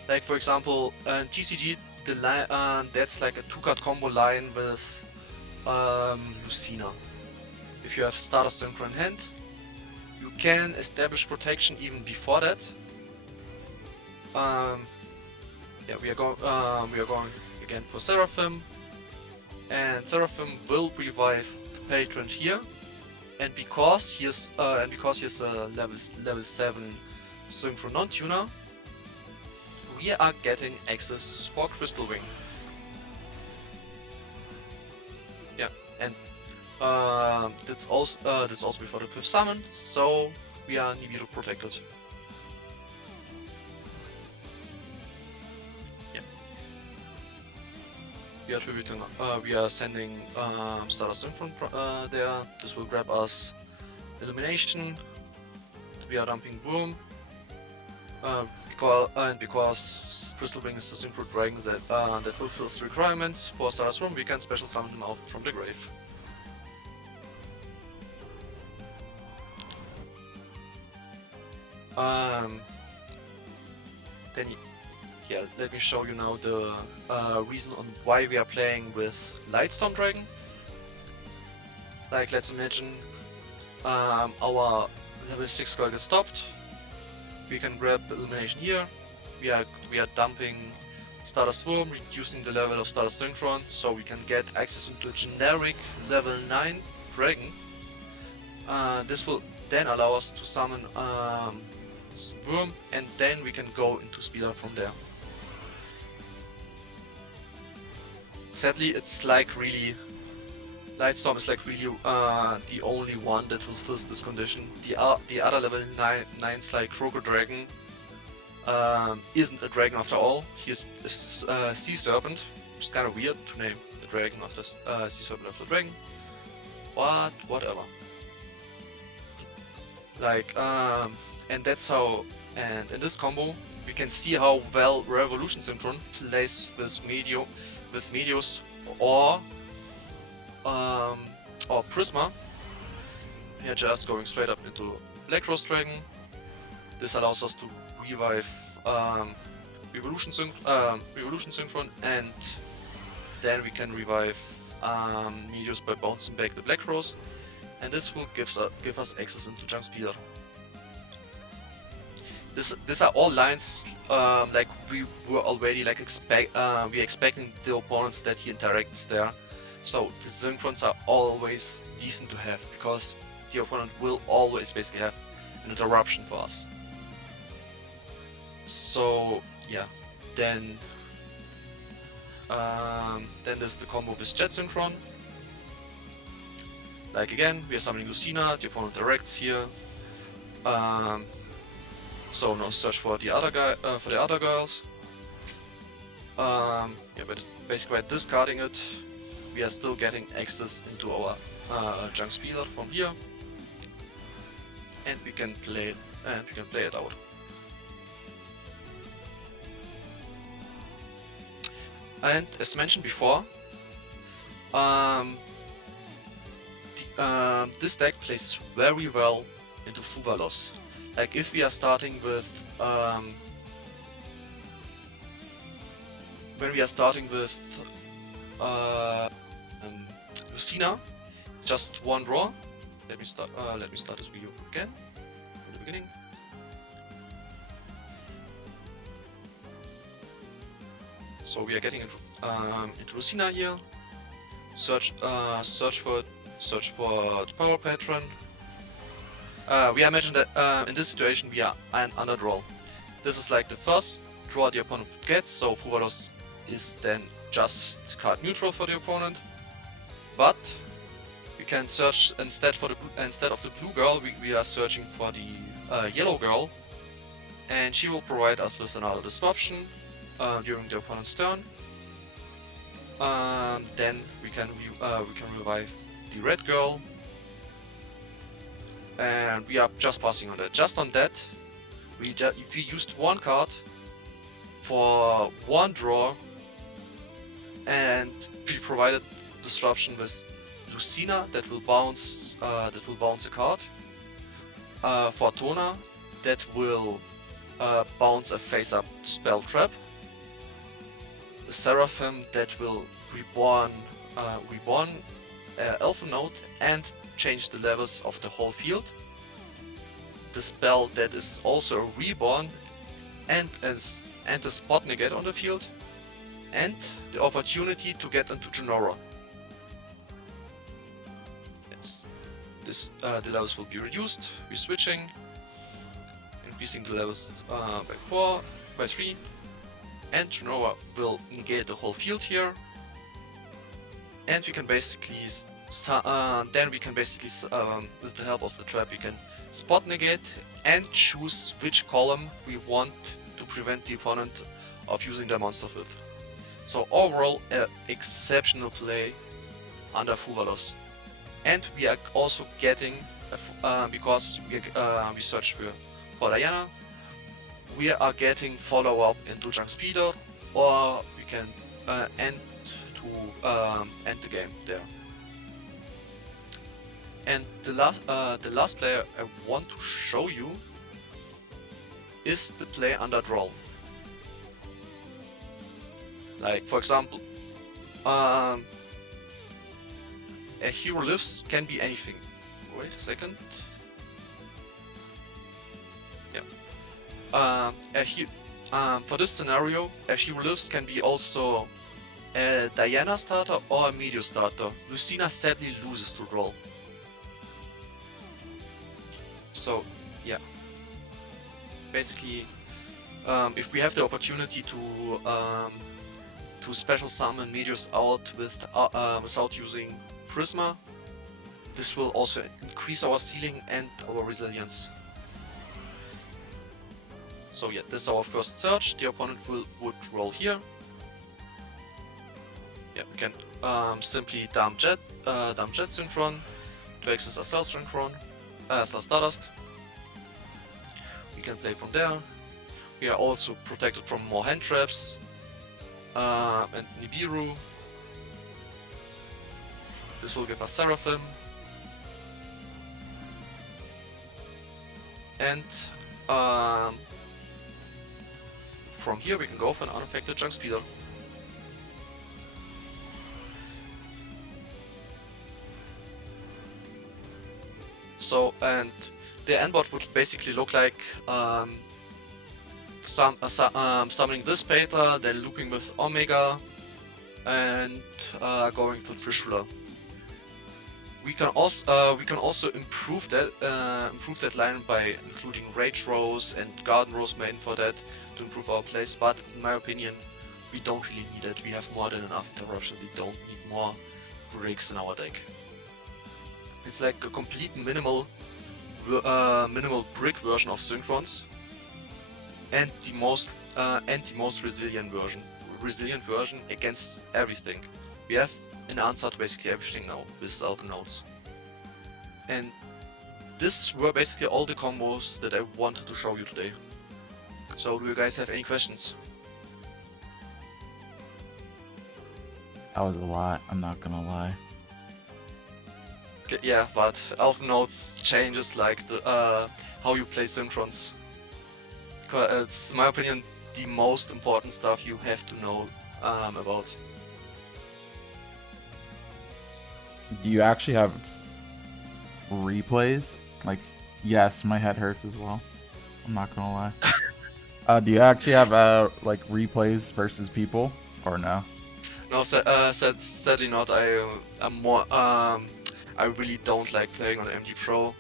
Like for example, in TCG, the line that's like a 2-card combo line with Lucina. If you have starter synchron in hand, you can establish protection even before that. Yeah, we are going again for Seraphim, and Seraphim will revive the patron here. And because he is a level 7 Synchro non-tuner, we are getting access for Crystal Wing. Yeah, and that's also before the 5th summon, so we are Nibiru protected. Yeah. We are sending Starter Synchron there. This will grab us Illumination. We are dumping Boom. Because Crystal Wing is a Synchro Dragon that fulfills the requirements for Starter's Room, we can special summon him out from the grave. Then yeah, let me show you now the reason on why we are playing with Lightstorm Dragon. Like, let's imagine our level 6 girl gets stopped. We can grab the Illumination here. We are dumping Starter Swarm, reducing the level of Starter Synchron, so we can get access into a generic level 9 dragon. This will then allow us to summon Worm, and then we can go into Speeder from there. Sadly, it's like really Lightstorm is like really the only one that fulfills this condition. The other level 9s like Kroger Dragon isn't a dragon after all. He's a Sea Serpent, which is kind of weird to name the dragon after Sea Serpent after dragon. But whatever. Like and that's how. And in this combo, we can see how well Revolution Synchron plays with Medios or Prisma. Here just going straight up into Black Rose Dragon. This allows us to revive Revolution Synchron, and then we can revive Medios by bouncing back the Black Rose, and this will give us access into Junk Speeder. These are all lines like we were already like expecting the opponents that he interacts there. So the synchrons are always decent to have because the opponent will always basically have an interruption for us. So yeah, then there's the combo with Jet Synchron. Like again, we are summoning Lucina, the opponent directs here. So no search for the other guy, for the other girls. Yeah, but basically by discarding it, we are still getting access into our Junk Speeder from here, and we can play it out. And as mentioned before, this deck plays very well into Fuvalos. Like if we are starting with Lucina, just one draw. Let me start this video again in the beginning. So we are getting into Lucina here. Search for the Power Patron. We imagine that in this situation we are an underdraw. This is like the first draw the opponent gets, so Fuvalos is then just card neutral for the opponent. But we can search instead of the blue girl, we are searching for the yellow girl, and she will provide us with another disruption during the opponent's turn. Then we can revive the red girl. And we are just passing on that. Just on that, we used one card for one draw, and we provided disruption with Lucina that will bounce a card. For Tona, that will bounce a face-up spell trap. The Seraphim that will reborn Elvennote and change the levels of the whole field. The spell that is also reborn and a spot negate on the field, and the opportunity to get into Genora. Yes, the levels will be reduced. We're switching, increasing the levels by 3, and Genora will negate the whole field here, and we can basically. Then we can basically, with the help of the trap, we can spot negate and choose which column we want to prevent the opponent of using their monster with. So overall, exceptional play under Fuvalos. And we are also getting, because we search for Diana, we are getting follow-up into Junk Speeder, or we can end the game there. And the last player I want to show you is the play under draw. Like for example, a hero lives can be anything. Wait a second. Yeah. For this scenario, a hero lives can be also a Diana starter or a Meteor starter. Lucina sadly loses to draw. So yeah, basically, if we have the opportunity to special summon Meteors out without using Prisma, this will also increase our ceiling and our resilience. So yeah, this is our first search. The opponent would roll here. Yeah, we can simply dump Jet Synchron to access a Cell Synchron. Stardust. We can play from there. We are also protected from more hand traps and Nibiru. This will give us Seraphim. And from here we can go for an unaffected Junk Speeder. So, and the endboard would basically look like summoning this Beta, then looping with Omega, and going to Trishula. We can also improve that line by including Rage Rose and Garden Rose main for that to improve our plays. But in my opinion, we don't really need it. We have more than enough interruption. We don't need more bricks in our deck. It's like a complete minimal brick version of Synchrons, and the most resilient version against everything. We have an answer to basically everything now with Elvennotes. And this were basically all the combos that I wanted to show you today. So do you guys have any questions? That was a lot, I'm not gonna lie. Okay, yeah, but Elvennotes changes like the how you play Synchrons. It's, in my opinion, the most important stuff you have to know about. Do you actually have replays? Like, yes, my head hurts as well. I'm not gonna lie. Do you actually have like replays versus people, or no? No, sadly not. I'm more. I really don't like playing on MD Pro.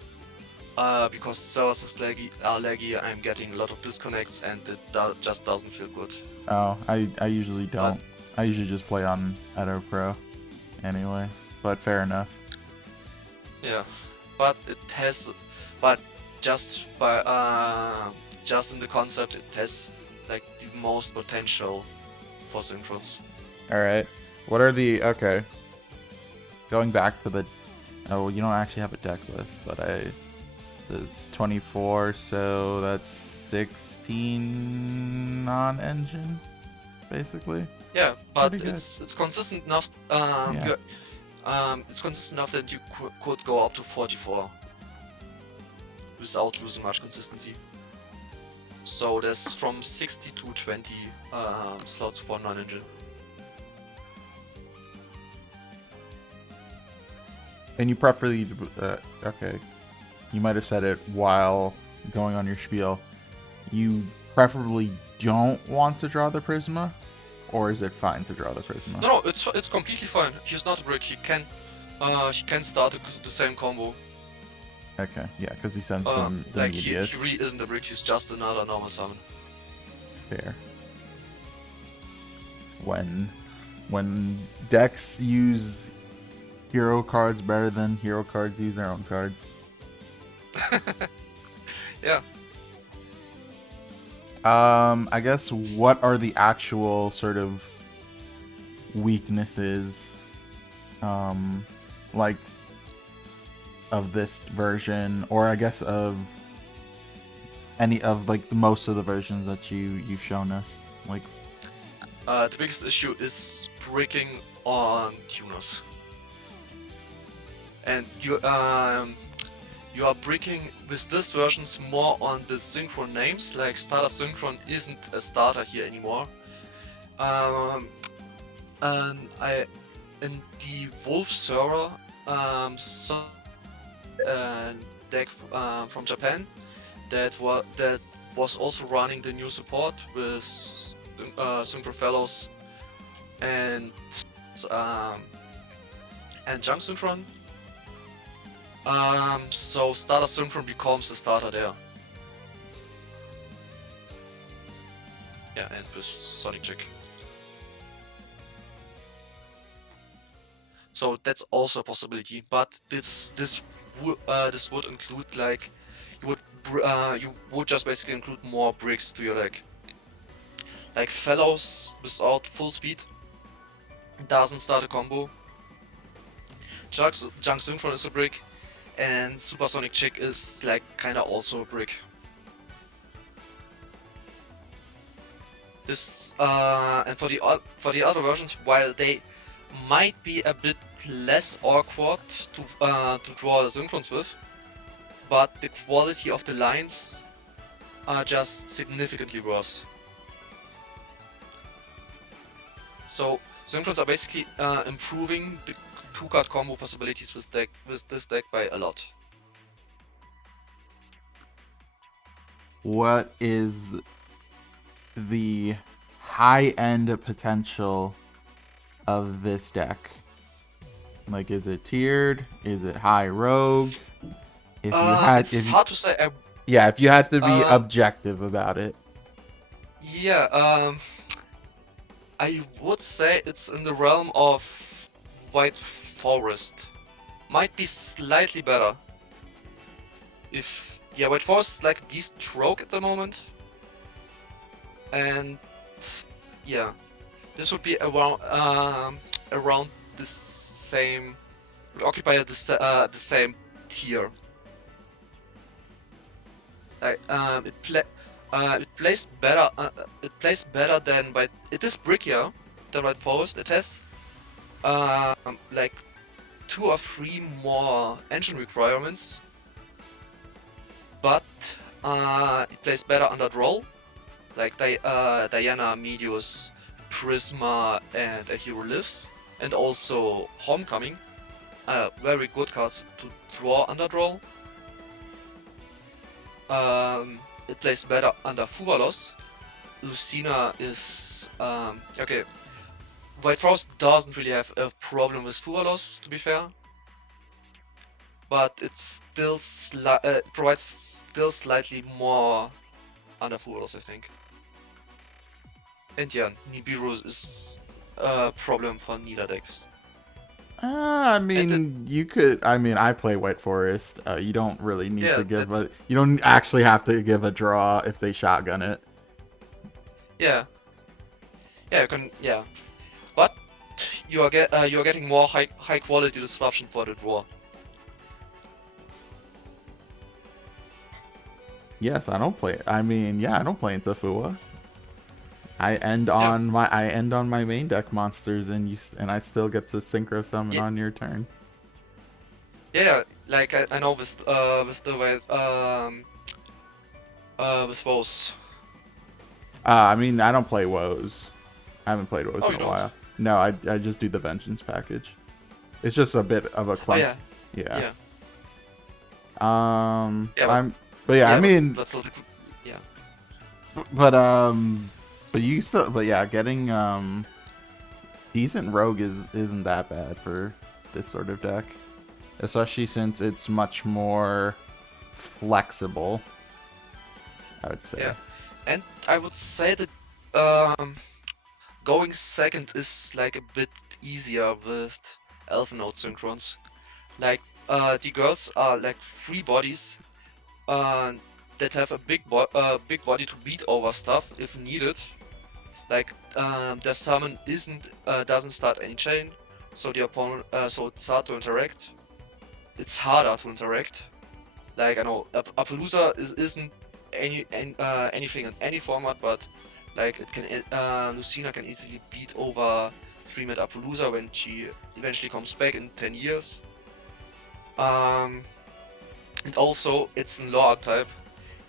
Because the servers are laggy. I'm getting a lot of disconnects, and it just doesn't feel good. Oh, I usually don't. I usually just play on Edo Pro, anyway. But fair enough. Yeah, but it has, but just in the concept, it has like the most potential for Synchrons. All right. What are the Going back to the. Oh, you don't actually have a deck list, but it's 24, so that's 16 non-engine, basically. Yeah, but it's consistent enough. It's consistent enough that you could go up to 44 without losing much consistency. So there's from 60 to 20 slots for non-engine. And you preferably, you might have said it while going on your spiel. You preferably don't want to draw the Prisma, or is it fine to draw the Prisma? No, it's completely fine. He's not a brick. He can start the same combo. Okay, yeah, because he sends the like Medius. He really isn't a brick. He's just another normal summon. Fair. When decks use hero cards better than hero cards use their own cards. Yeah. I guess what are the actual sort of weaknesses, like of this version, or I guess of any of like most of the versions that you've shown us? Like, the biggest issue is bricking on tuners, and you are bricking with this versions more on the Synchron names. Like Starter Synchron isn't a starter here anymore. And in the Wolf server, deck from Japan that was also running the new support with Synchro Fellows and Junk Synchron. So Starter Synchron becomes the starter there. Yeah, and with Sonic Chick. So that's also a possibility, but this would include like you would just basically include more bricks to your deck. Like Fellows without full speed doesn't start a combo. Junk Synchron is a brick, and Supersonic Chick is like kinda also a brick. This and for the other versions, while they might be a bit less awkward to draw synchrons with, but the quality of the lines are just significantly worse. So synchrons are basically improving the two-card combo possibilities with this deck by a lot. What is the high-end potential of this deck? Like, is it tiered? Is it high rogue? If you had, if It's you, hard to say. yeah, if you had to be Um, objective about it. yeah. I would say it's in the realm of White Forest. Might be slightly better. If yeah, White Forest is like a decent rogue at the moment, and yeah, this would be around the same, would occupy the same tier. Like it plays better. It plays better than White. It is brickier than White Forest. It has like 2 or 3 more engine requirements, but it plays better under draw. Like Diana, Medius, Prisma, and a Hero Lives, and also Homecoming. Very good cards to draw under draw. It plays better under Fuvalos. Lucina is okay. White Frost doesn't really have a problem with Fuvalos, to be fair, but it's still provides still slightly more under Fuvalos, I think. And yeah, Nibiru is a problem for Nila decks. I And it, mean, you could. I mean, I play White Forest. You don't really need to yeah, give a. You don't actually have to give a draw if they shotgun it. yeah, yeah, you can, yeah. But you are getting more high quality disruption for the draw. Yes, I don't play. I mean, yeah, I don't play into Fua. Yeah, I end on my main deck monsters, and and I still get to synchro summon yeah, on your turn. yeah. Like I know with the way with those. I mean, I don't play woes. I haven't played woes Oh, in you a don't? while. No, I just do the vengeance package. It's just a bit of a Oh clunk. yeah, Yeah. yeah, yeah. I'm. But yeah, I Yeah, mean, that's not yeah. but but you still. But yeah, getting decent rogue isn't that bad for this sort of deck, especially since it's much more flexible. I would say. Yeah, and I would say that um, going second is like a bit easier with Elvennotes synchrons. Like the girls are like 3 bodies uh, that have a big body to beat over stuff if needed. Like their summon isn't doesn't start any chain, so the opponent so it's hard to interact. It's harder to interact. Like I know Appaloosa isn't anything in any format, but like it can Lucina can easily beat over 3-mid Appaloosa when she eventually comes back in 10 years. Um, and also it's in law archetype.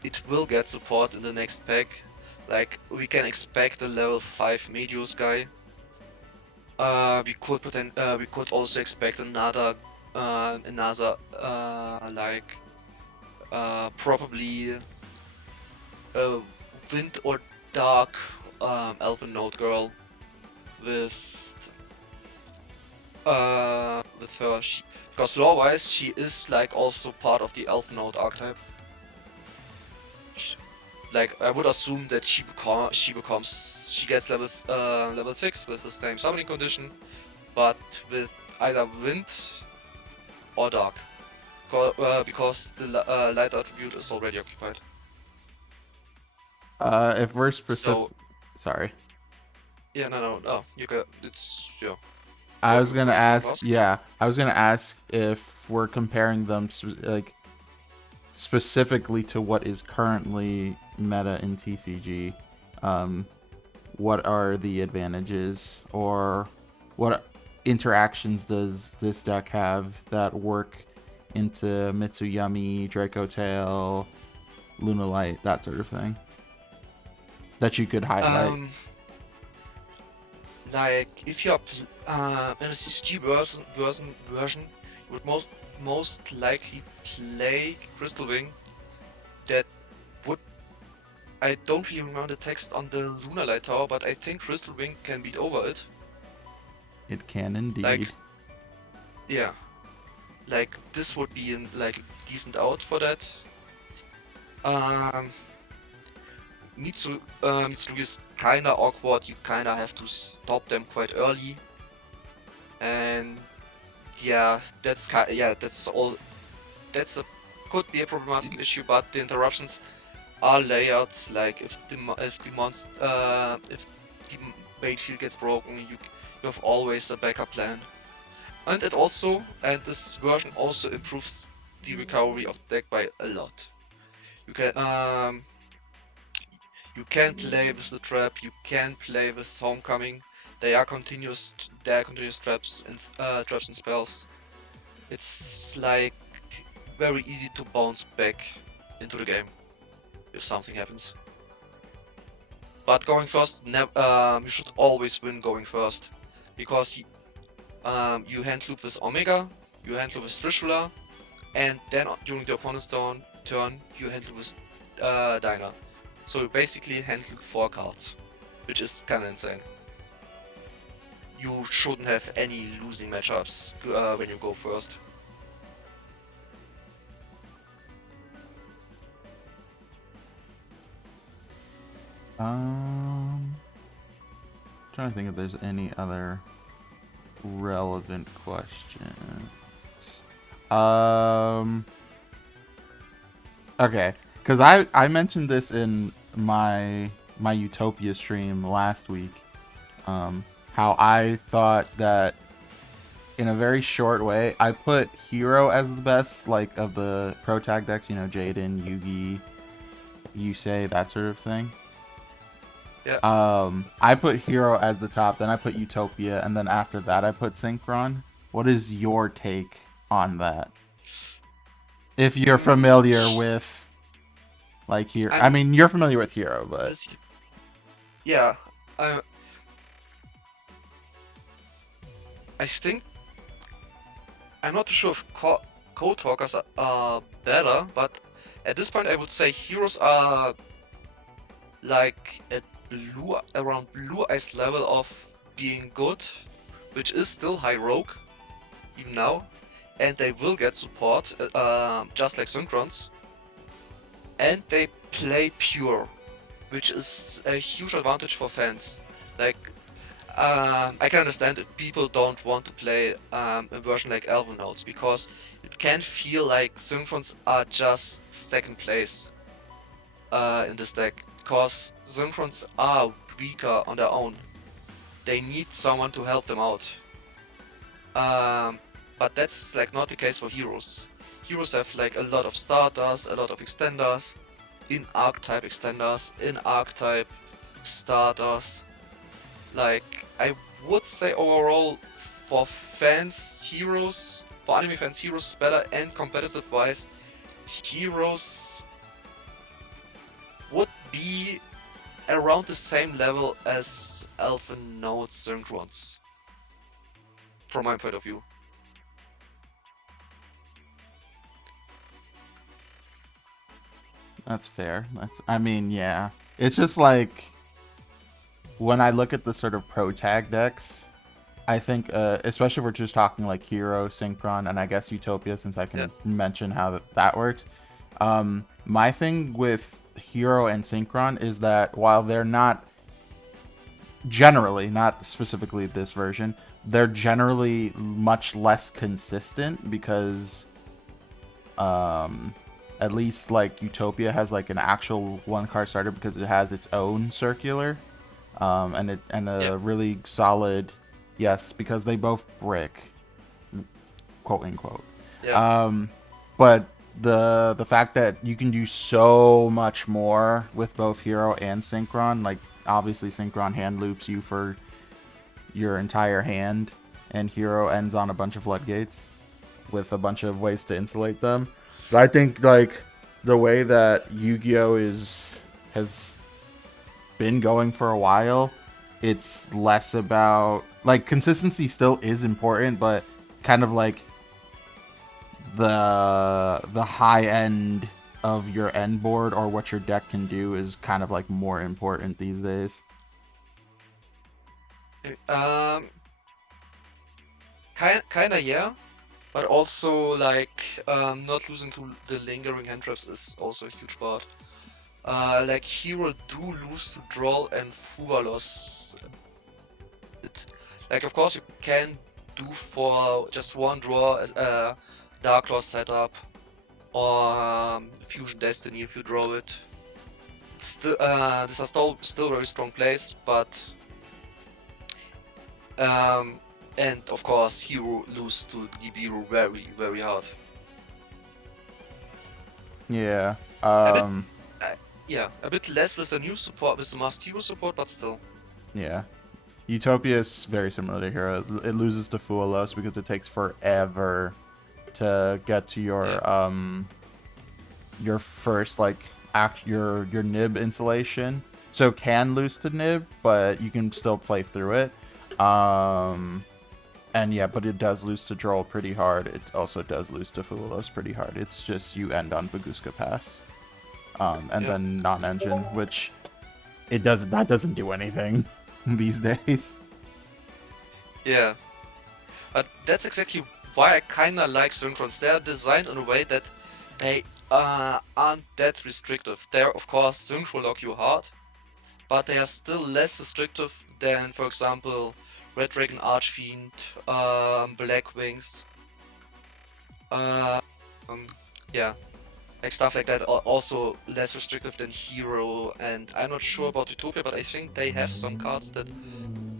It will get support in the next pack. Like we can expect a level 5 Medius guy. We could also expect another like probably a wind or dark Elvennote girl with her. Because lore-wise, she is like also part of the Elvennote archetype. Like I would assume that she gets level 6 with the same summoning condition, but with either wind or dark, because the light attribute is already occupied. If we're So specific, sorry. yeah, no, you can. It's yeah. I was gonna What are you going to ask. ask? Yeah, I was gonna ask if we're comparing them like specifically to what is currently meta in TCG. Um, what are the advantages, or what interactions does this deck have that work into Mitsuyami, Draco Tail, Lunalight, that sort of thing, that you could highlight? Um, like if you're in a CCG version, you would most likely play Crystal Wing. That would I don't really remember the text on the Lunar Light Tower, but I think Crystal Wing can beat over it. It can Like indeed. yeah, like this would be like decent out for that. Um, Mitsuru is kinda awkward. You kinda have to stop them quite early, and yeah, that's all. That's a could be a problematic issue, but the interruptions are layered. Like if the bait field gets broken, you have always a backup plan. And this version also improves the recovery of the deck by a lot. You can um you can play with the trap, you can play with homecoming. They are continuous traps and spells. It's like very easy to bounce back into the game if something happens. But going first, you should always win going first, because you hand loop with Omega, you hand loop with Trishula, and then during the opponent's turn you hand loop with Diner. So you basically hand loop 4 cards, which is kinda insane. You shouldn't have any losing matchups when you go first. Trying to think if there's any other relevant questions. Um, okay, because I mentioned this in my Utopia stream last week. How I thought that in a very short way, I put Hero as the best, like of the pro tag decks. You know, Jaden, Yugi, Yusei, that sort of thing. Yeah. I put Hero as the top, then I put Utopia, and then after that I put Synchron. What is your take on that? If you're Mm, familiar with like Hero, I I'm mean you're familiar with Hero, but with yeah. I I think I'm not too sure if code talkers are better, but at this point I would say heroes are like at around blue eyes level of being good, which is still high rogue even now, and they will get support just like Synchrons, and they play pure, which is a huge advantage for fans. Like I can understand if people don't want to play a version like Elvennotes, because it can feel like Synchrons are just second place in this deck, because Synchrons are weaker on their own. They need someone to help them out. Um, but that's like not the case for heroes. Heroes have like a lot of starters, a lot of extenders, in archetype extenders, in archetype starters. Like, I would say overall, for fans, Heroes, for anime fans, Heroes is better, and competitive wise, Heroes would be around the same level as Elvennotes Synchrons, from my point of view. that's fair. I mean, yeah. It's just like when I look at the sort of pro tag decks, I think, especially if we're just talking like Hero, Synchron, and I guess Utopia, since I Yeah, can mention how that works. My thing with Hero and Synchron is that while they're not generally, not specifically this version, they're generally much less consistent because at least like Utopia has like an actual one card starter because it has its own circular, and yeah, a really solid, yes, because they both brick, quote unquote. yeah, Um, but the fact that you can do so much more with both Hero and Synchron, like obviously Synchron hand loops you for your entire hand, and Hero ends on a bunch of floodgates with a bunch of ways to insulate them. But I think like the way that Yu-Gi-Oh has been going for a while, it's less about like consistency still is important, but kind of like the high end of your end board or what your deck can do is kind of like more important these days. Kinda, yeah. But also, like, not losing to the lingering hand traps is also a huge part. Like, Hero do lose to Draw and Fuvalos. Like, of course, you can do for just one draw as a Dark Claw setup, or Fusion Destiny if you draw it. It's these are still very strong plays, but and of course, Hero lose to Nibiru very, very hard. Yeah. A bit, yeah, a bit less with the new support, with the Master Hero support, but still. Yeah. Utopia is very similar to Hero. It loses to Fualos because it takes forever to get to your first like your nib insulation. So can lose to nib, but you can still play through it. And yeah, but it does lose to Droll pretty hard. It also does lose to Fualos pretty hard. It's just you end on Baguska Pass. And then non-engine, which that doesn't do anything these days. Yeah, but that's exactly why I kinda like Synchrons. They're designed in a way that they aren't that restrictive. They're of course Synchro lock you hard, but they are still less restrictive than, for example, Red Dragon Archfiend, Black Wings. Yeah, like stuff like that are also less restrictive than Hero, and I'm not sure about Utopia, but I think they have some cards that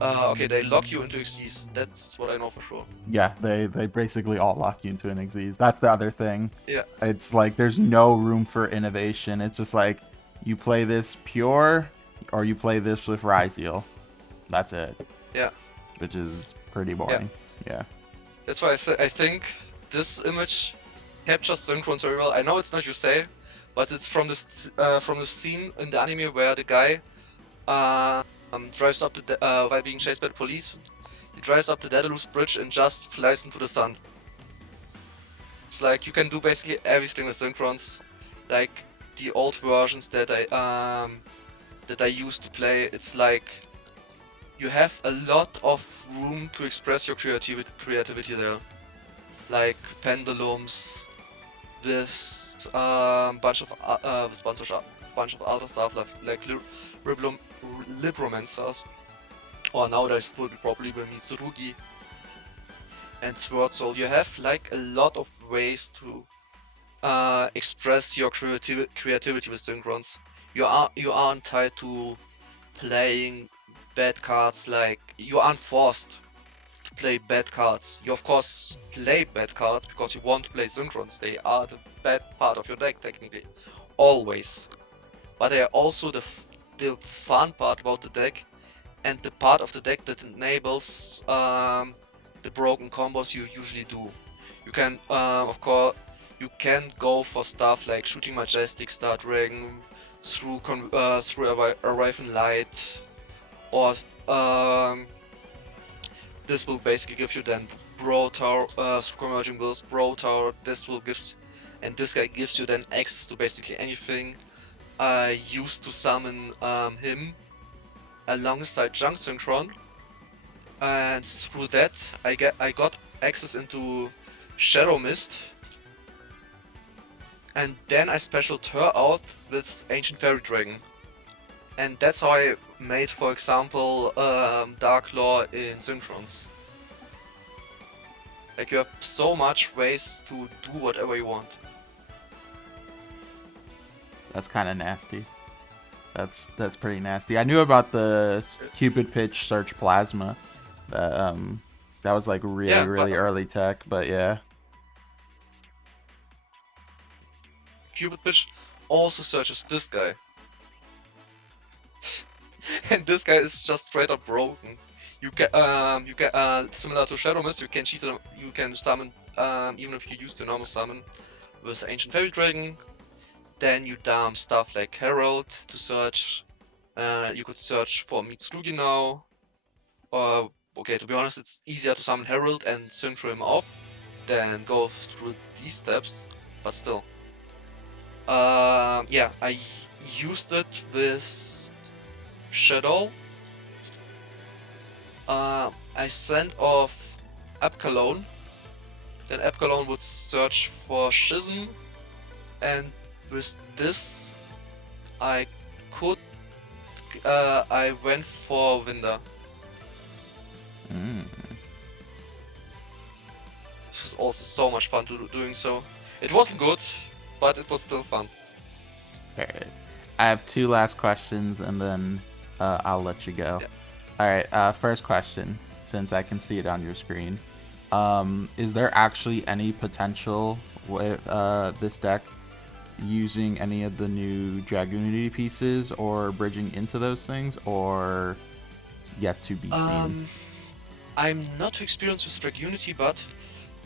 okay, they lock you into Xyz. That's what I know for sure. Yeah, they basically all lock you into an Xyz. That's the other thing. Yeah. It's like there's no room for innovation. It's just like you play this pure or you play this with Ryzeal. That's it. Yeah. Which is pretty boring. Yeah. That's why I think this image captures Synchrons very well. I know it's not Yusei, but it's from the scene in the anime where the guy drives up while being chased by the police. He drives up the Daedalus bridge and just flies into the sun. It's like you can do basically everything with Synchrons, like the old versions that I used to play. It's like you have a lot of room to express your creativity there, like pendulums, with bunch of other stuff like Libromancers, or nowadays it would probably be Mitsurugi and Sword Soul. You have like a lot of ways to express your creativity with Synchrons. You aren't tied to playing bad cards. Like, you aren't forced to play bad cards. You of course play bad cards because you want to play Synchrons. They are the bad part of your deck technically, always. But they are also the fun part about the deck, and the part of the deck that enables the broken combos you usually do. You can of course you can go for stuff like Shooting Majestic, Star Dragon, through Arriving Light, or this will basically give you then Bro Tower, Converging Wills, Bro Tower. This guy gives you then access to basically anything used to summon him alongside Junk Synchron, and through that I got access into Shadow Mist, and then I specialed her out with Ancient Fairy Dragon. And that's how I made, for example, Dark Law in Synchrons. Like, you have so much ways to do whatever you want. That's kind of nasty. That's pretty nasty. I knew about the Cupid Pitch Search Plasma. That was like really early tech, but yeah. Cupid Pitch also searches this guy. and this guy is just straight up broken. You can similar to Shadow Mist, you can cheat him, you can summon even if you use the normal summon with Ancient Fairy Dragon. Then you dump stuff like Herald to search. You could search for Mitsurugi now. Or okay, to be honest, it's easier to summon Herald and synchro him off than go through these steps. But still, yeah, I used it with Shadow. I sent off Abkalone. Then Abkalone would search for Schism, and with this, I could. I went for Winder. This was also so much fun doing so. It wasn't good, but it was still fun. Okay. I have 2 last questions, and then I'll let you go. Yeah. All right. First question, since I can see it on your screen. Is there actually any potential with this deck using any of the new Dragoonity pieces or bridging into those things, or yet to be seen? I'm not too experienced with Dragunity, but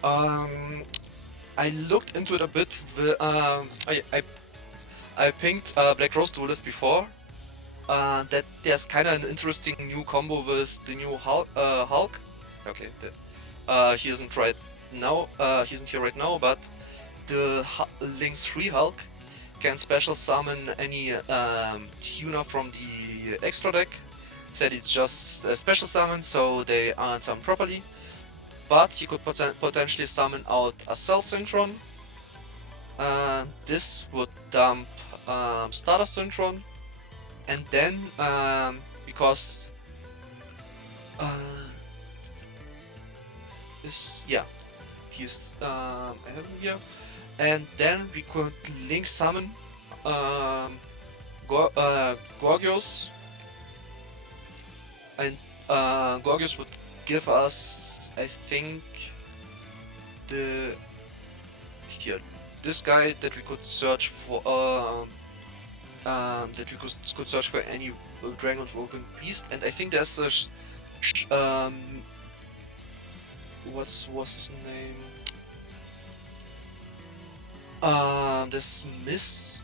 I looked into it a bit. I pinged Black Rose Duelist before. That there's kind of an interesting new combo with the new Hulk. Okay, he isn't right now. He isn't here right now, but the Lynx 3 Hulk can special summon any tuner from the extra deck. Said it's just a special summon, so they aren't summoned properly. But you could potentially summon out a Cell Synchron. This would dump Starter Synchron. And then, because yeah, he's I have him here, and then we could link summon Gorgios, and Gorgios would give us, I think, this guy that we could search for. That we could search for any Dragon Woken Beast, and I think there's a what's his name? This Miss.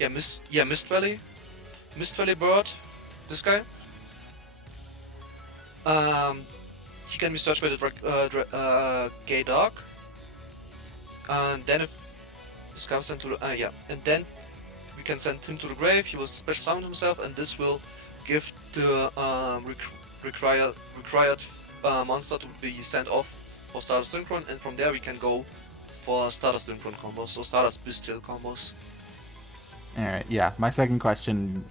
Mist Valley Bird. This guy. He can be searched by the Gay Dog. And then if this comes into and then we can send him to the grave. He will special summon himself, and this will give the required monster to be sent off for Starter Synchron, and from there we can go for Starter Synchron combos, so Starter Bestial combos. All right, yeah. My second question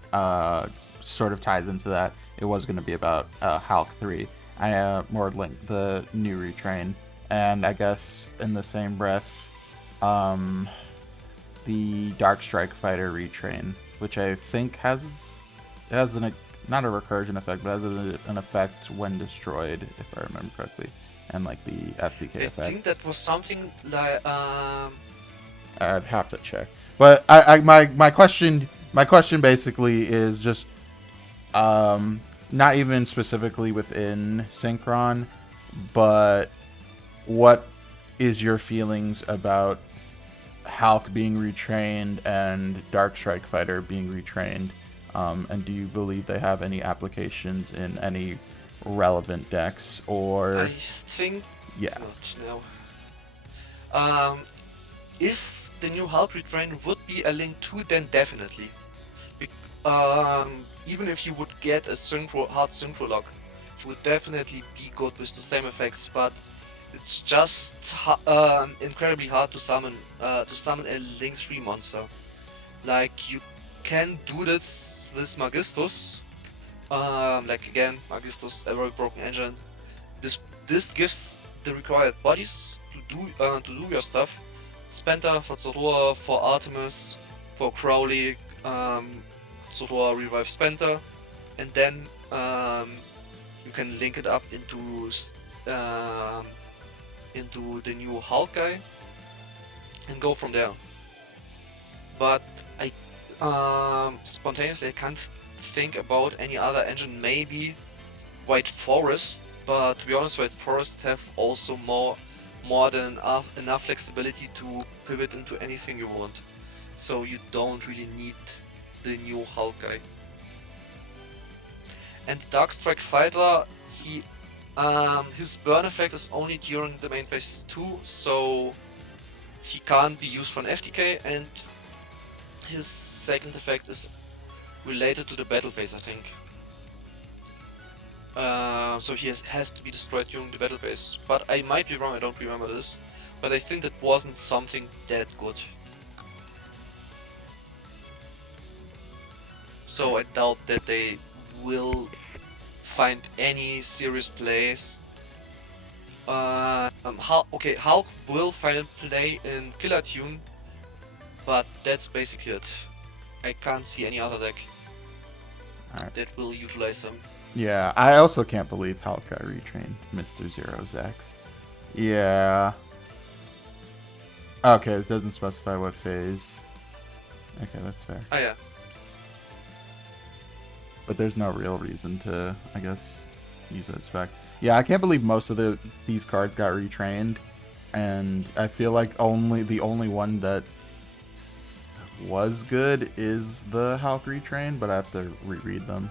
sort of ties into that. It was going to be about Hulk 3. More like the new retrain, and I guess in the same breath, the Dark Strike Fighter retrain, which I think has not a recursion effect, but has an effect when destroyed, if I remember correctly, and like the FTK effect. I think that was something like I'd have to check, but my question basically is just not even specifically within Synchron, but what is your feelings about Hulk being retrained and Dark Strike Fighter being retrained, and do you believe they have any applications in any relevant decks, or I think not now. If the new Hulk retrain would be a Link 2, then definitely. Even if you would get a hard synchro lock, it would definitely be good with the same effects, but it's just incredibly hard to summon a Link 3 monster. Like, you can do this with Magistus. Like again, Magistus, a very broken engine. This gives the required bodies to do your stuff. Spenta for Zorua, for Artemis, for Crowley, Zorua revive Spenta, and then you can link it up into the new Hulk guy and go from there. But spontaneously I can't think about any other engine. Maybe White Forest, but to be honest, White Forest have also more than enough flexibility to pivot into anything you want. So you don't really need the new Hulk guy. And Darkstrike Fighter, his burn effect is only during the main phase 2, so he can't be used for an FTK, and his second effect is related to the battle phase, I think. So he has to be destroyed during the battle phase. But I might be wrong, I don't remember this. But I think that wasn't something that good. So I doubt that they will find any serious plays. Hulk will find play in Killer Tune, but that's basically it. I can't see any other deck Alright. that will utilize him. Yeah, I also can't believe Hulk got retrained, Mr. Zero's X. Yeah. Okay, it doesn't specify what phase. Okay, that's fair. Oh yeah. But there's no real reason to, I guess, use that as fact. Yeah, I can't believe most of these cards got retrained, and I feel like the only one that was good is the Hulk retrain, but I have to reread them.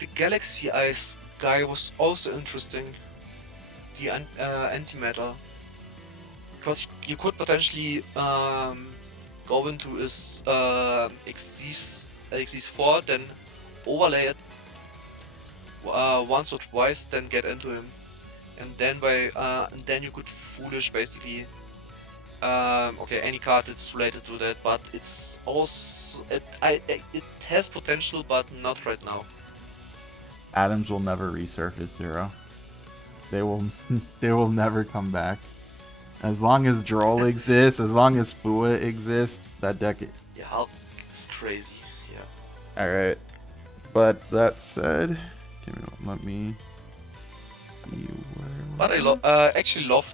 The Galaxy Eyes guy was also interesting. The antimatter, because you could potentially go into his Xyz 4, then overlay it once or twice, then get into him, and then you could foolish basically. Okay, any card that's related to that, but it's also it has potential, but not right now. Atoms will never resurface, Zero. They will never come back. As long as Droll exists, as long as Fua exists, that deck. Yeah, Hulk is crazy. Yeah. All right, but that said, let me see where. But I actually love